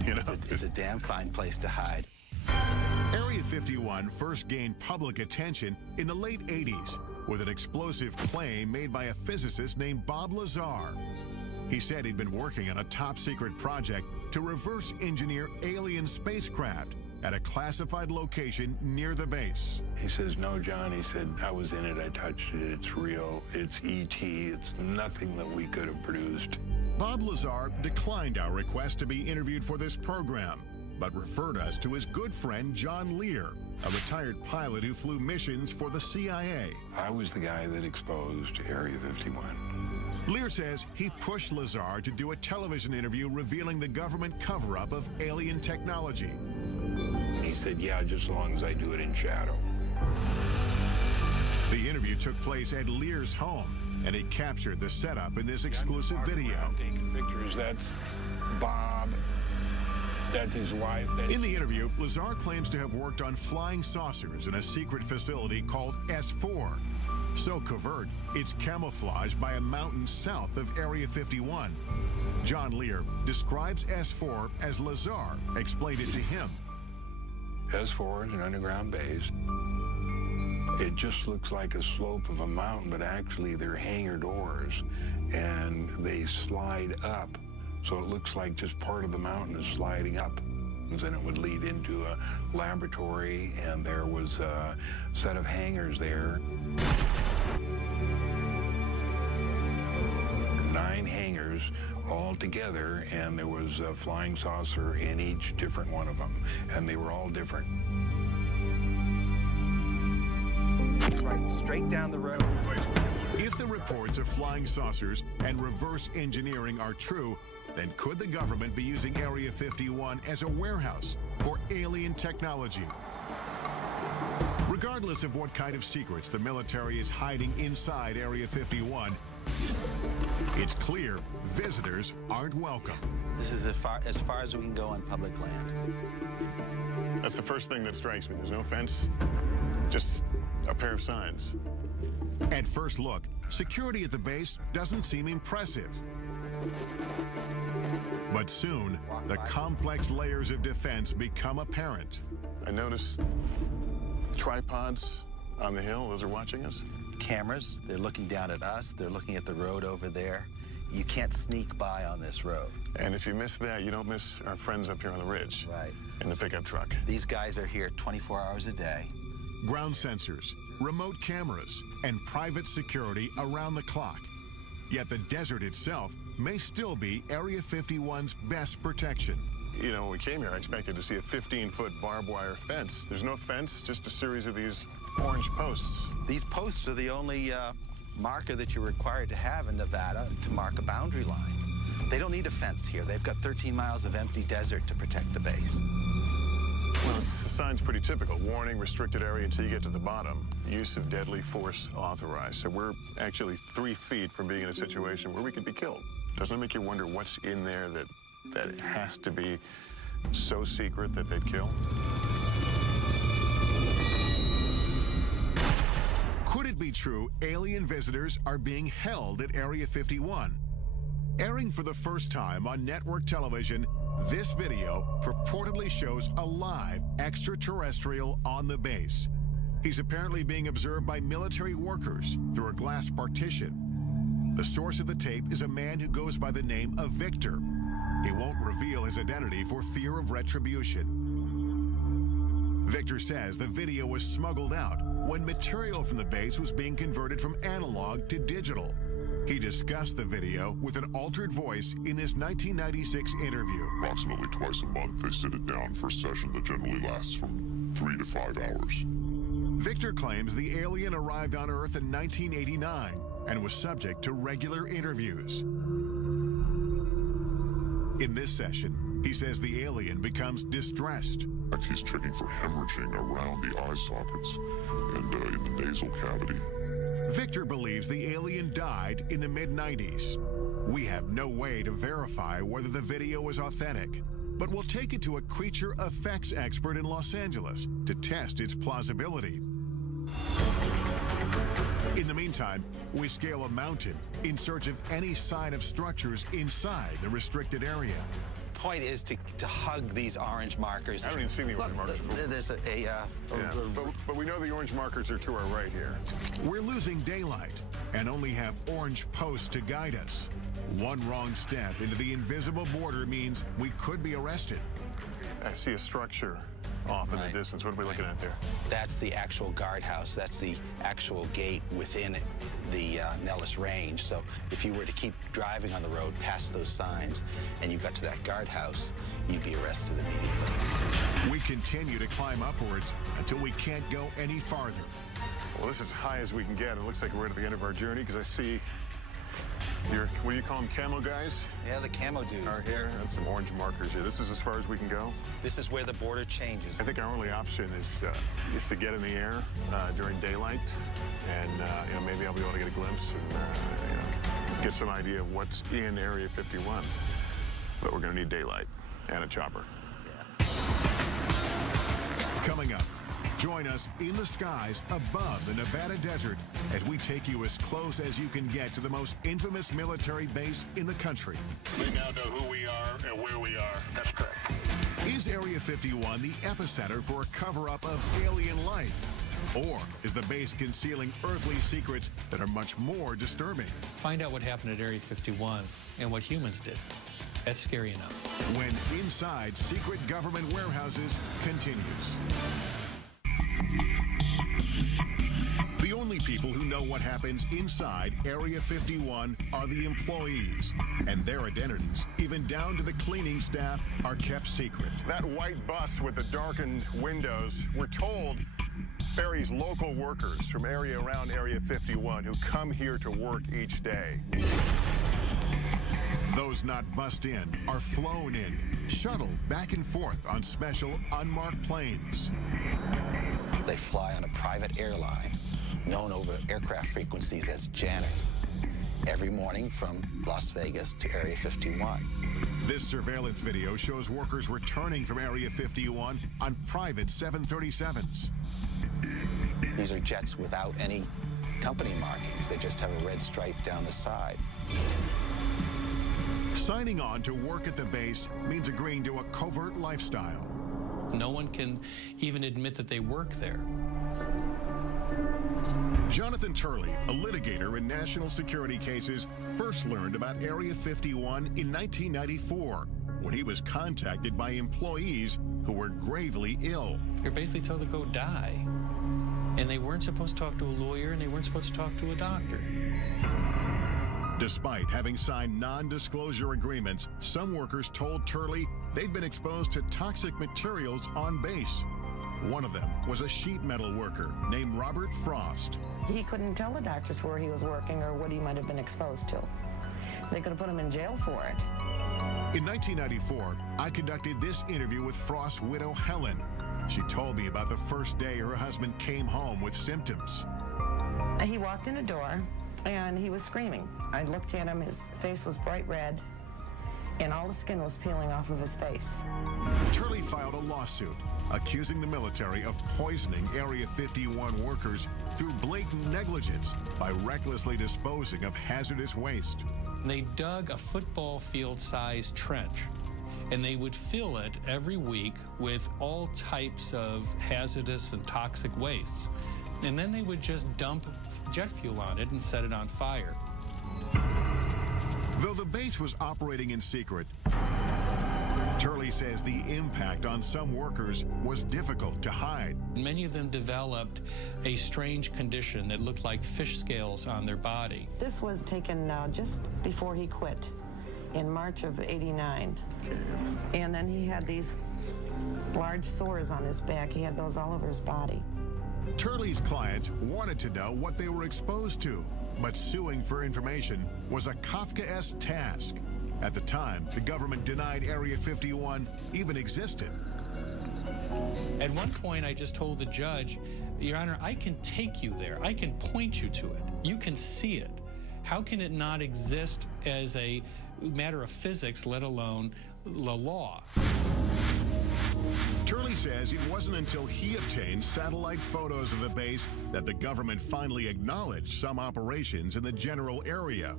It's a damn fine place to hide. Area 51 first gained public attention in the late 80s with an explosive claim made by a physicist named Bob Lazar. He said he'd been working on a top-secret project to reverse engineer alien spacecraft at a classified location near the base. He says, no, John, he said, I was in it, I touched it, it's real, it's ET, it's nothing that we could have produced. Bob Lazar declined our request to be interviewed for this program, but referred us to his good friend John Lear, a retired pilot who flew missions for the CIA. I was the guy that exposed Area 51. Lear says he pushed Lazar to do a television interview revealing the government cover-up of alien technology. He said, yeah, just as long as I do it in shadow. The interview took place at Lear's home, and he captured the setup in this exclusive video. Taking pictures, that's Bob. That's his wife. In the interview, Lazar claims to have worked on flying saucers in a secret facility called S4. So covert, it's camouflaged by a mountain south of Area 51. John Lear describes S4 as Lazar explained it to him. S4 is an underground base. It just looks like a slope of a mountain, but actually they're hangar doors, and they slide up. So it looks like just part of the mountain is sliding up. And it would lead into a laboratory, and there was a set of hangars there. 9 hangars all together, and there was a flying saucer in each different one of them, and they were all different. Right, straight down the road. If the reports of flying saucers and reverse engineering are true, then could the government be using Area 51 as a warehouse for alien technology? Regardless of what kind of secrets the military is hiding inside Area 51, it's clear visitors aren't welcome. This is as far as we can go on public land. That's the first thing that strikes me. There's no fence, just a pair of signs. At first look, security at the base doesn't seem impressive. But soon, the complex layers of defense become apparent. I notice tripods on the hill. Those are watching us. Cameras, they're looking down at us. They're looking at the road over there. You can't sneak by on this road. And if you miss that, you don't miss our friends up here on the ridge. Right. In the pickup truck. These guys are here 24 hours a day. Ground sensors, remote cameras, and private security around the clock. Yet the desert itself may still be Area 51's best protection. You know, when we came here, I expected to see a 15-foot barbed wire fence. There's no fence, just a series of these orange posts. These posts are the only marker that you're required to have in Nevada to mark a boundary line. They don't need a fence here. They've got 13 miles of empty desert to protect the base. Well, the sign's pretty typical. Warning, restricted area until you get to the bottom. Use of deadly force authorized. So we're actually 3 feet from being in a situation where we could be killed. Doesn't it make you wonder what's in there that has to be so secret that they'd kill? Could it be true alien visitors are being held at Area 51? Airing for the first time on network television, this video purportedly shows a live extraterrestrial on the base. He's apparently being observed by military workers through a glass partition. The source of the tape is a man who goes by the name of Victor. He won't reveal his identity for fear of retribution. Victor says the video was smuggled out when material from the base was being converted from analog to digital. He discussed the video with an altered voice in this 1996 interview. Approximately twice a month, they sit it down for a session that generally lasts from 3 to 5 hours. Victor claims the alien arrived on Earth in 1989 and was subject to regular interviews. In this session, he says the alien becomes distressed. He's checking for hemorrhaging around the eye sockets and in the nasal cavity. Victor believes the alien died in the mid-90s. We have no way to verify whether the video is authentic, but we'll take it to a creature effects expert in Los Angeles to test its plausibility. In the meantime, we scale a mountain in search of any sign of structures inside the restricted area. Point is to hug these orange markers. I haven't even seen the orange markers. There's but we know the orange markers are to our right here. We're losing daylight and only have orange posts to guide us. One wrong step into the invisible border means we could be arrested. I see a structure off in the distance. What are we looking at there? That's the actual guardhouse. That's the actual gate within the Nellis Range. So if you were to keep driving on the road past those signs and you got to that guardhouse, you'd be arrested immediately. We continue to climb upwards until we can't go any farther. Well, this is as high as we can get. It looks like we're at the end of our journey because I see your, what do you call them, camo guys? Yeah, the camo dudes. Are here, and some orange markers here. This is as far as we can go? This is where the border changes. I think our only option is to get in the air during daylight, and you know, maybe I'll be able to get a glimpse and you know, get some idea of what's in Area 51. But we're going to need daylight and a chopper. Coming up, join us in the skies above the Nevada desert as we take you as close as you can get to the most infamous military base in the country. They now know who we are and where we are. That's correct. Is Area 51 the epicenter for a cover-up of alien life? Or is the base concealing earthly secrets that are much more disturbing? Find out what happened at Area 51 and what humans did. That's scary enough. When Inside Secret Government Warehouses continues. The only people who know what happens inside Area 51 are the employees, and their identities, even down to the cleaning staff, are kept secret. That white bus with the darkened windows, we're told, ferries local workers from around Area 51 who come here to work each day. Those not bussed in are flown in, shuttled back and forth on special unmarked planes. They fly on a private airline known over aircraft frequencies as Janet every morning from Las Vegas to Area 51. This surveillance video shows workers returning from Area 51 on private 737s. These are jets without any company markings. They just have a red stripe down the side. Signing on to work at the base means agreeing to a covert lifestyle. No one can even admit that they work there. Jonathan Turley, a litigator in national security cases, first learned about Area 51 in 1994 when he was contacted by employees who were gravely ill. You're basically told to go die. And they weren't supposed to talk to a lawyer, and they weren't supposed to talk to a doctor. Despite having signed non-disclosure agreements, some workers told Turley they'd been exposed to toxic materials on base. One of them was a sheet metal worker named Robert Frost. He couldn't tell the doctors where he was working or what he might have been exposed to. They could have put him in jail for it. In 1994, I conducted this interview with Frost's widow, Helen. She told me about the first day her husband came home with symptoms. He walked in a door and he was screaming. I looked at him, his face was bright red, and all the skin was peeling off of his face. Turley filed a lawsuit accusing the military of poisoning Area 51 workers through blatant negligence by recklessly disposing of hazardous waste. They dug a football field-sized trench, and they would fill it every week with all types of hazardous and toxic wastes. And then they would just dump jet fuel on it and set it on fire. Though the base was operating in secret, Turley says the impact on some workers was difficult to hide. Many of them developed a strange condition that looked like fish scales on their body. This was taken just before he quit in March of '89. And then he had these large sores on his back. He had those all over his body. Turley's clients wanted to know what they were exposed to, but suing for information was a Kafkaesque task. At the time, the government denied Area 51 even existed. At one point, I just told the judge, Your Honor, I can take you there. I can point you to it. You can see it. How can it not exist as a matter of physics, let alone the law? Turley says it wasn't until he obtained satellite photos of the base that the government finally acknowledged some operations in the general area.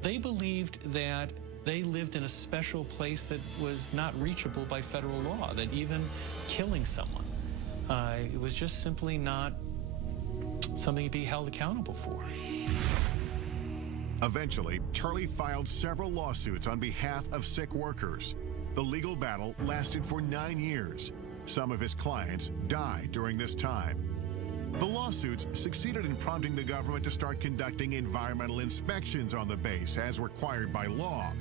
They believed that they lived in a special place that was not reachable by federal law, that even killing someone, it was just simply not something to be held accountable for. Eventually, Turley filed several lawsuits on behalf of sick workers. The legal battle lasted for 9 years. some of his clients died during this time. The lawsuits succeeded in prompting the government to start conducting environmental inspections on the base as required by law.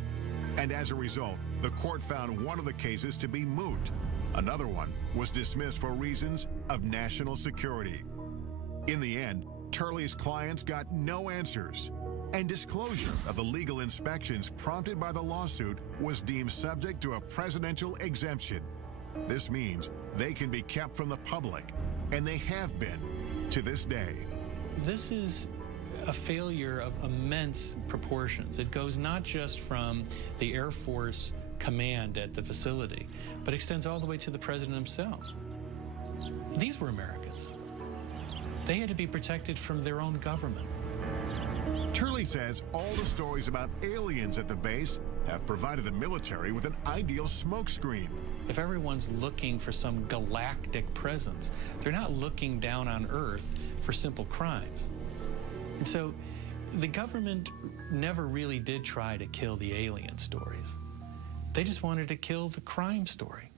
And as a result, the court found one of the cases to be moot. Another one was dismissed for reasons of national security. In the end, Turley's clients got no answers, and disclosure of the legal inspections prompted by the lawsuit was deemed subject to a presidential exemption. This means they can be kept from the public, and they have been to this day. This is a failure of immense proportions. It goes not just from the Air Force command at the facility, but extends all the way to the president himself. These were Americans. They had to be protected from their own government. Turley says all the stories about aliens at the base have provided the military with an ideal smokescreen. If everyone's looking for some galactic presence, they're not looking down on Earth for simple crimes. And so the government never really did try to kill the alien stories. They just wanted to kill the crime story.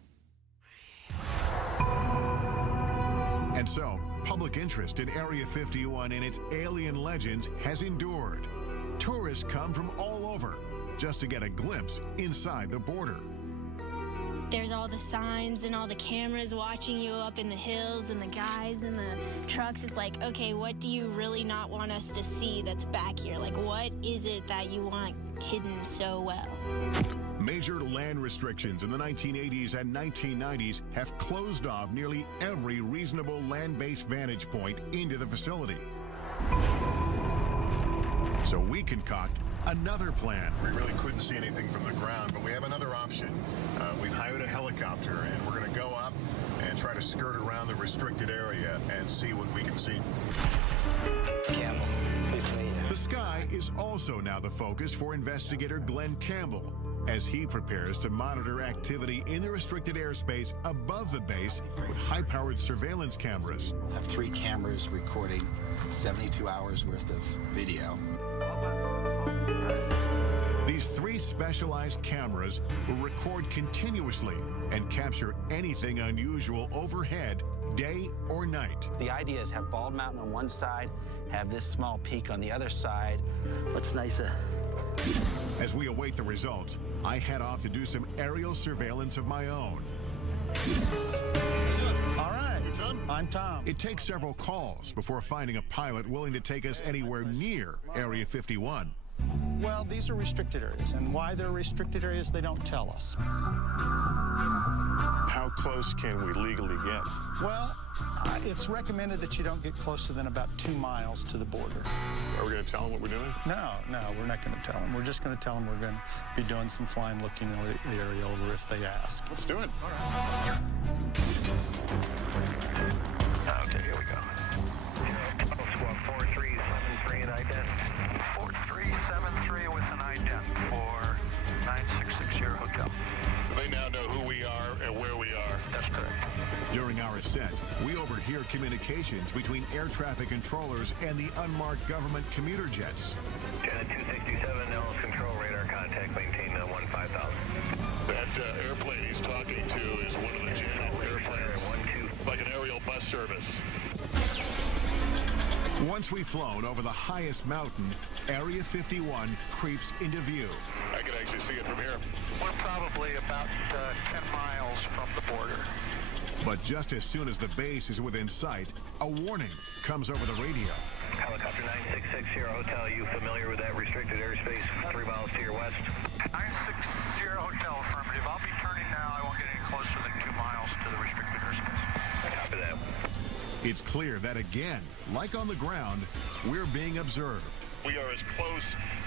And so, public interest in Area 51 and its alien legends has endured. Tourists come from all over just to get a glimpse inside the border. There's all the signs and all the cameras watching you up in the hills and the guys in the trucks. It's like, okay, what do you really not want us to see that's back here? Like, what is it that you want hidden so well? Major land restrictions in the 1980s and 1990s have closed off nearly every reasonable land-based vantage point into the facility. So we concoct another plan. We really couldn't see anything from the ground, but we have another option. We've hired a helicopter, and we're going to go up and try to skirt around the restricted area and see what we can see. Campbell, please meet you. The sky is also now the focus for investigator Glenn Campbell as he prepares to monitor activity in the restricted airspace above the base with high-powered surveillance cameras. I have 3 cameras recording 72 hours worth of video. These 3 specialized cameras will record continuously and capture anything unusual overhead, day or night. The idea is have Bald Mountain on one side, have this small peak on the other side. Looks nicer. As we await the results, I head off to do some aerial surveillance of my own. All right, I'm Tom. It takes several calls before finding a pilot willing to take us anywhere near Area 51. Well, these are restricted areas, and why they're restricted areas, they don't tell us. How close can we legally get? Well, it's recommended that you don't get closer than about 2 miles to the border. Are we going to tell them what we're doing? No, we're not going to tell them. We're just going to tell them we're going to be doing some flying, looking the area over if they ask. Let's do it. All right. Okay, here we go. Squad 4373 and ident. 4373 with an ident for 9660 Hotel. They now know who we are and where we are. That's correct. During our ascent, we overhear communications between air traffic controllers and the unmarked government commuter jets. Janet 267, Nellis control radar contact, maintain 15,000. That airplane he's talking to is one of the Janet airplanes, like an aerial bus service. Once we've flown over the highest mountain, Area 51 creeps into view. I can actually see it from here. We're probably about 10 miles from the border. But just as soon as the base is within sight, a warning comes over the radio. Helicopter 9660 Hotel, you familiar with that restricted airspace 3 miles to your west? 960 Hotel, affirmative. I'll be turning now. I won't get any closer than 2 miles to the restricted airspace. Copy that. It's clear that again, like on the ground, we're being observed. We are as close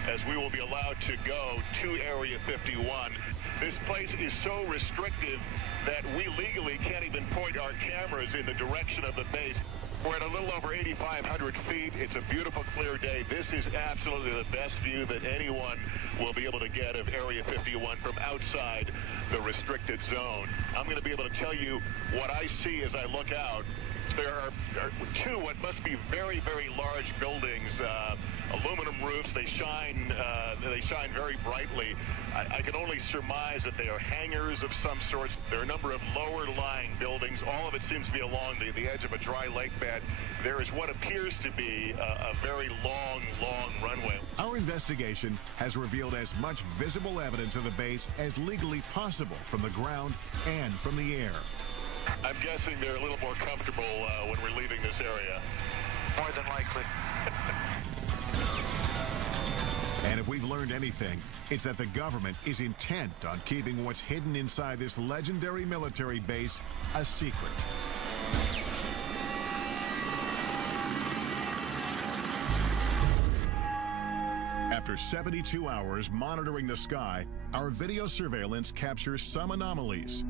as we will be allowed to go to Area 51. This place is so restrictive that we legally can't even point our cameras in the direction of the base. We're at a little over 8,500 feet. It's a beautiful, clear day. This is absolutely the best view that anyone will be able to get of Area 51 from outside the restricted zone. I'm going to be able to tell you what I see as I look out. There are two what must be very, very large buildings, aluminum roofs. They shine very brightly. I can only surmise that they are hangars of some sorts. There are a number of lower-lying buildings. All of it seems to be along the edge of a dry lake bed. There is what appears to be a very long runway. Our investigation has revealed as much visible evidence of the base as legally possible from the ground and from the air. I'm guessing they're a little more comfortable when we're leaving this area. More than likely. And if we've learned anything, it's that the government is intent on keeping what's hidden inside this legendary military base a secret. After 72 hours monitoring the sky, our video surveillance captures some anomalies.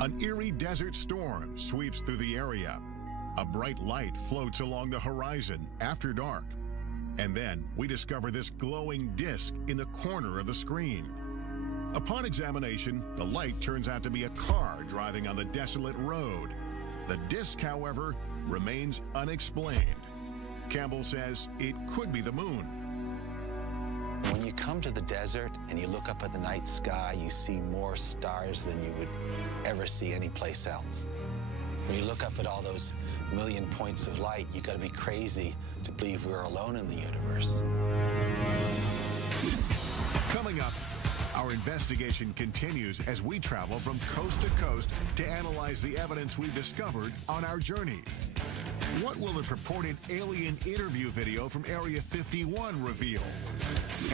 An eerie desert storm sweeps through the area. A bright light floats along the horizon after dark. And then we discover this glowing disc in the corner of the screen. Upon examination, the light turns out to be a car driving on the desolate road. The disc, however, remains unexplained. Campbell says it could be the moon. When you come to the desert and you look up at the night sky, you see more stars than you would ever see anyplace else. When you look up at all those million points of light, you got to be crazy to believe we're alone in the universe. Coming up, our investigation continues as we travel from coast to coast to analyze the evidence we've discovered on our journey. What will the purported alien interview video from Area 51 reveal?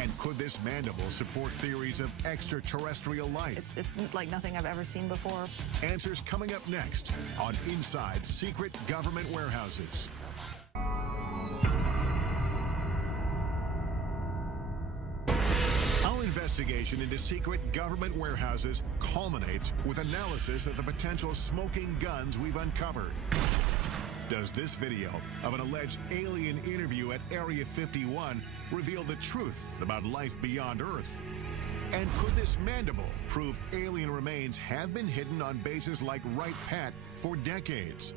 And could this mandible support theories of extraterrestrial life? It's like nothing I've ever seen before. Answers coming up next on Inside Secret Government Warehouses. Our investigation into secret government warehouses culminates with analysis of the potential smoking guns we've uncovered. Does this video of an alleged alien interview at Area 51 reveal the truth about life beyond Earth? And could this mandible prove alien remains have been hidden on bases like Wright Pat for decades?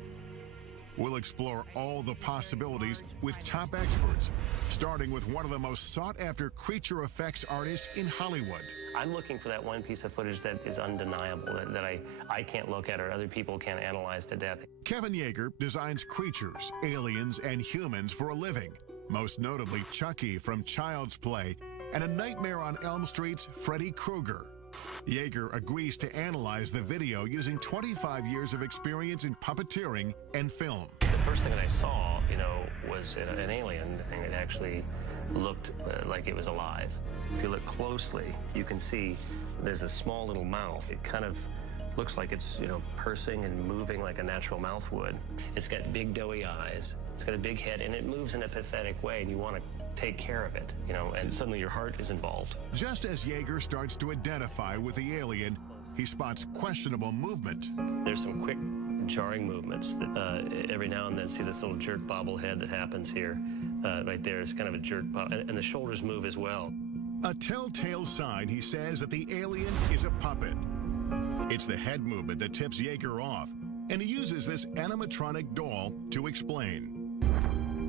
We'll explore all the possibilities with top experts, starting with one of the most sought-after creature effects artists in Hollywood. I'm looking for that one piece of footage that is undeniable, that I can't look at or other people can't analyze to death. Kevin Yeager designs creatures, aliens, and humans for a living, most notably Chucky from Child's Play and A Nightmare on Elm Street's Freddy Krueger. Yeager agrees to analyze the video using 25 years of experience in puppeteering and film. The first thing that I saw, was an alien, and it actually looked like it was alive. If you look closely, you can see there's a small little mouth. It kind of looks like it's, pursing and moving like a natural mouth would. It's got big doughy eyes. It's got a big head, and it moves in a pathetic way, and you want to take care of it, and suddenly your heart is involved. Just as Yeager starts to identify with the alien, he spots questionable movement. There's some quick, jarring movements that every now and then see this little jerk bobblehead that happens here. Right there is kind of a jerk bob, and the shoulders move as well. A telltale sign, he says, that the alien is a puppet. It's the head movement that tips Yeager off, and he uses this animatronic doll to explain.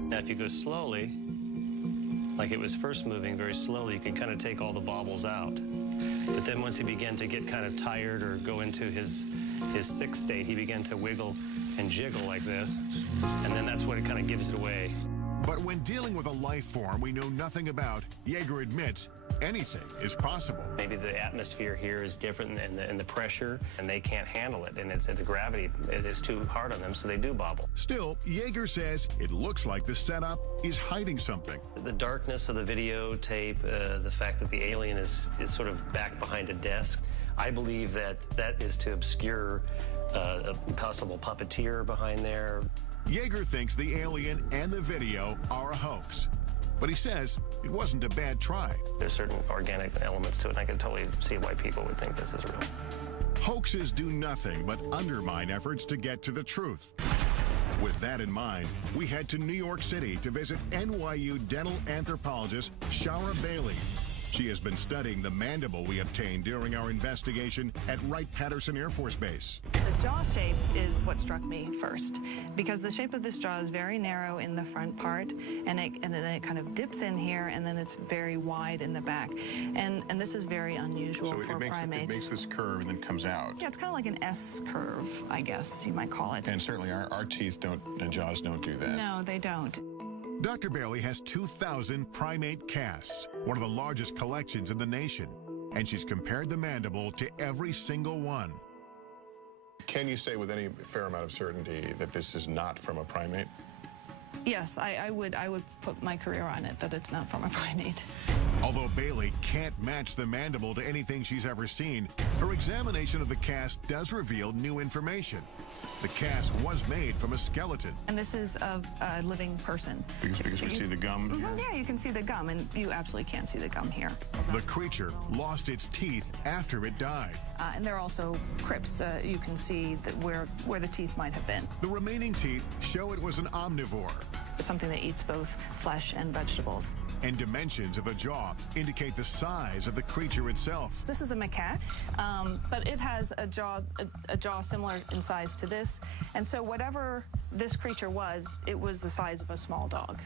Now, if you go slowly, like it was first moving very slowly, you can kind of take all the bobbles out. But then once he began to get kind of tired or go into his sick state, he began to wiggle and jiggle like this, and then that's what it kind of gives it away. But when dealing with a life form we know nothing about, Yeager admits anything is possible. Maybe the atmosphere here is different and the pressure, and they can't handle it, and the gravity, it is too hard on them, so they do bobble. Still, Yeager says it looks like the setup is hiding something. The darkness of the videotape, the fact that the alien is sort of back behind a desk, I believe that is to obscure a possible puppeteer behind there. Yeager thinks the alien and the video are a hoax. But he says it wasn't a bad try. There's certain organic elements to it, and I can totally see why people would think this is real. Hoaxes do nothing but undermine efforts to get to the truth. With that in mind, we head to New York City to visit NYU dental anthropologist Shara Bailey. She has been studying the mandible we obtained during our investigation at Wright-Patterson Air Force Base. The jaw shape is what struck me first, because the shape of this jaw is very narrow in the front part, and then it kind of dips in here, and then it's very wide in the back. And this is very unusual for a primate. It makes this curve and then comes out. Yeah, it's kind of like an S curve, I guess you might call it. And certainly our teeth and jaws don't do that. No, they don't. Dr. Bailey has 2,000 primate casts, one of the largest collections in the nation, and she's compared the mandible to every single one. Can you say with any fair amount of certainty that this is not from a primate? Yes, I would put my career on it that it's not from a primate. Although Bailey can't match the mandible to anything she's ever seen, her examination of the cast does reveal new information. The cast was made from a skeleton. And this is of a living person. Because we see the gum here? Yeah, you can see the gum, and you absolutely can't see the gum here. The creature lost its teeth after it died. And there are also crypts. You can see that where the teeth might have been. The remaining teeth show it was an omnivore. It's something that eats both flesh and vegetables. And dimensions of the jaw indicate the size of the creature itself. This is a macaque, but it has a jaw similar in size to this. And so whatever this creature was, it was the size of a small dog.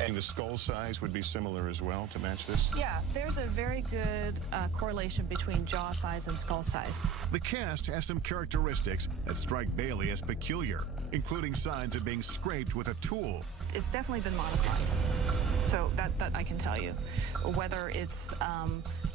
And the skull size would be similar as well to match this? Yeah, there's a very good correlation between jaw size and skull size. The cast has some characteristics that strike Bailey as peculiar, including signs of being scraped with a tool. It's definitely been modified. So that I can tell you. Whether it's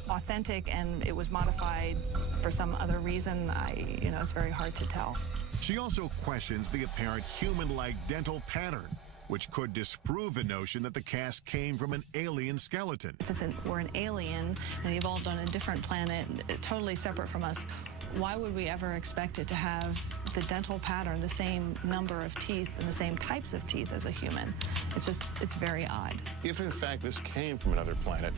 authentic and it was modified for some other reason, it's very hard to tell. She also questions the apparent human-like dental pattern, which could disprove the notion that the cast came from an alien skeleton. If we're an alien and evolved on a different planet, totally separate from us, why would we ever expect it to have the dental pattern, the same number of teeth and the same types of teeth as a human? It's very odd. If in fact this came from another planet,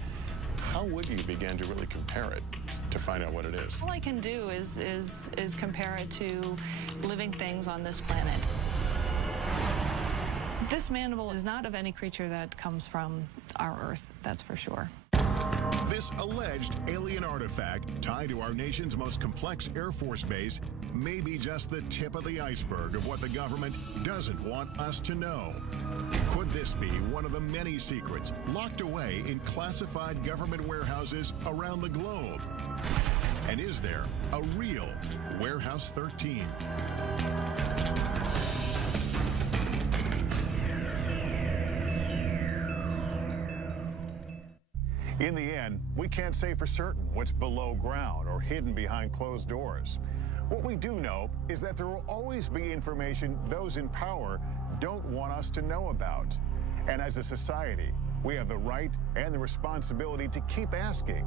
how would you begin to really compare it to find out what it is? All I can do is compare it to living things on this planet. This mandible is not of any creature that comes from our Earth, that's for sure. This alleged alien artifact tied to our nation's most complex Air Force base may be just the tip of the iceberg of what the government doesn't want us to know. Could this be one of the many secrets locked away in classified government warehouses around the globe? And is there a real Warehouse 13? In the end, we can't say for certain what's below ground or hidden behind closed doors. What we do know is that there will always be information those in power don't want us to know about. And as a society, we have the right and the responsibility to keep asking.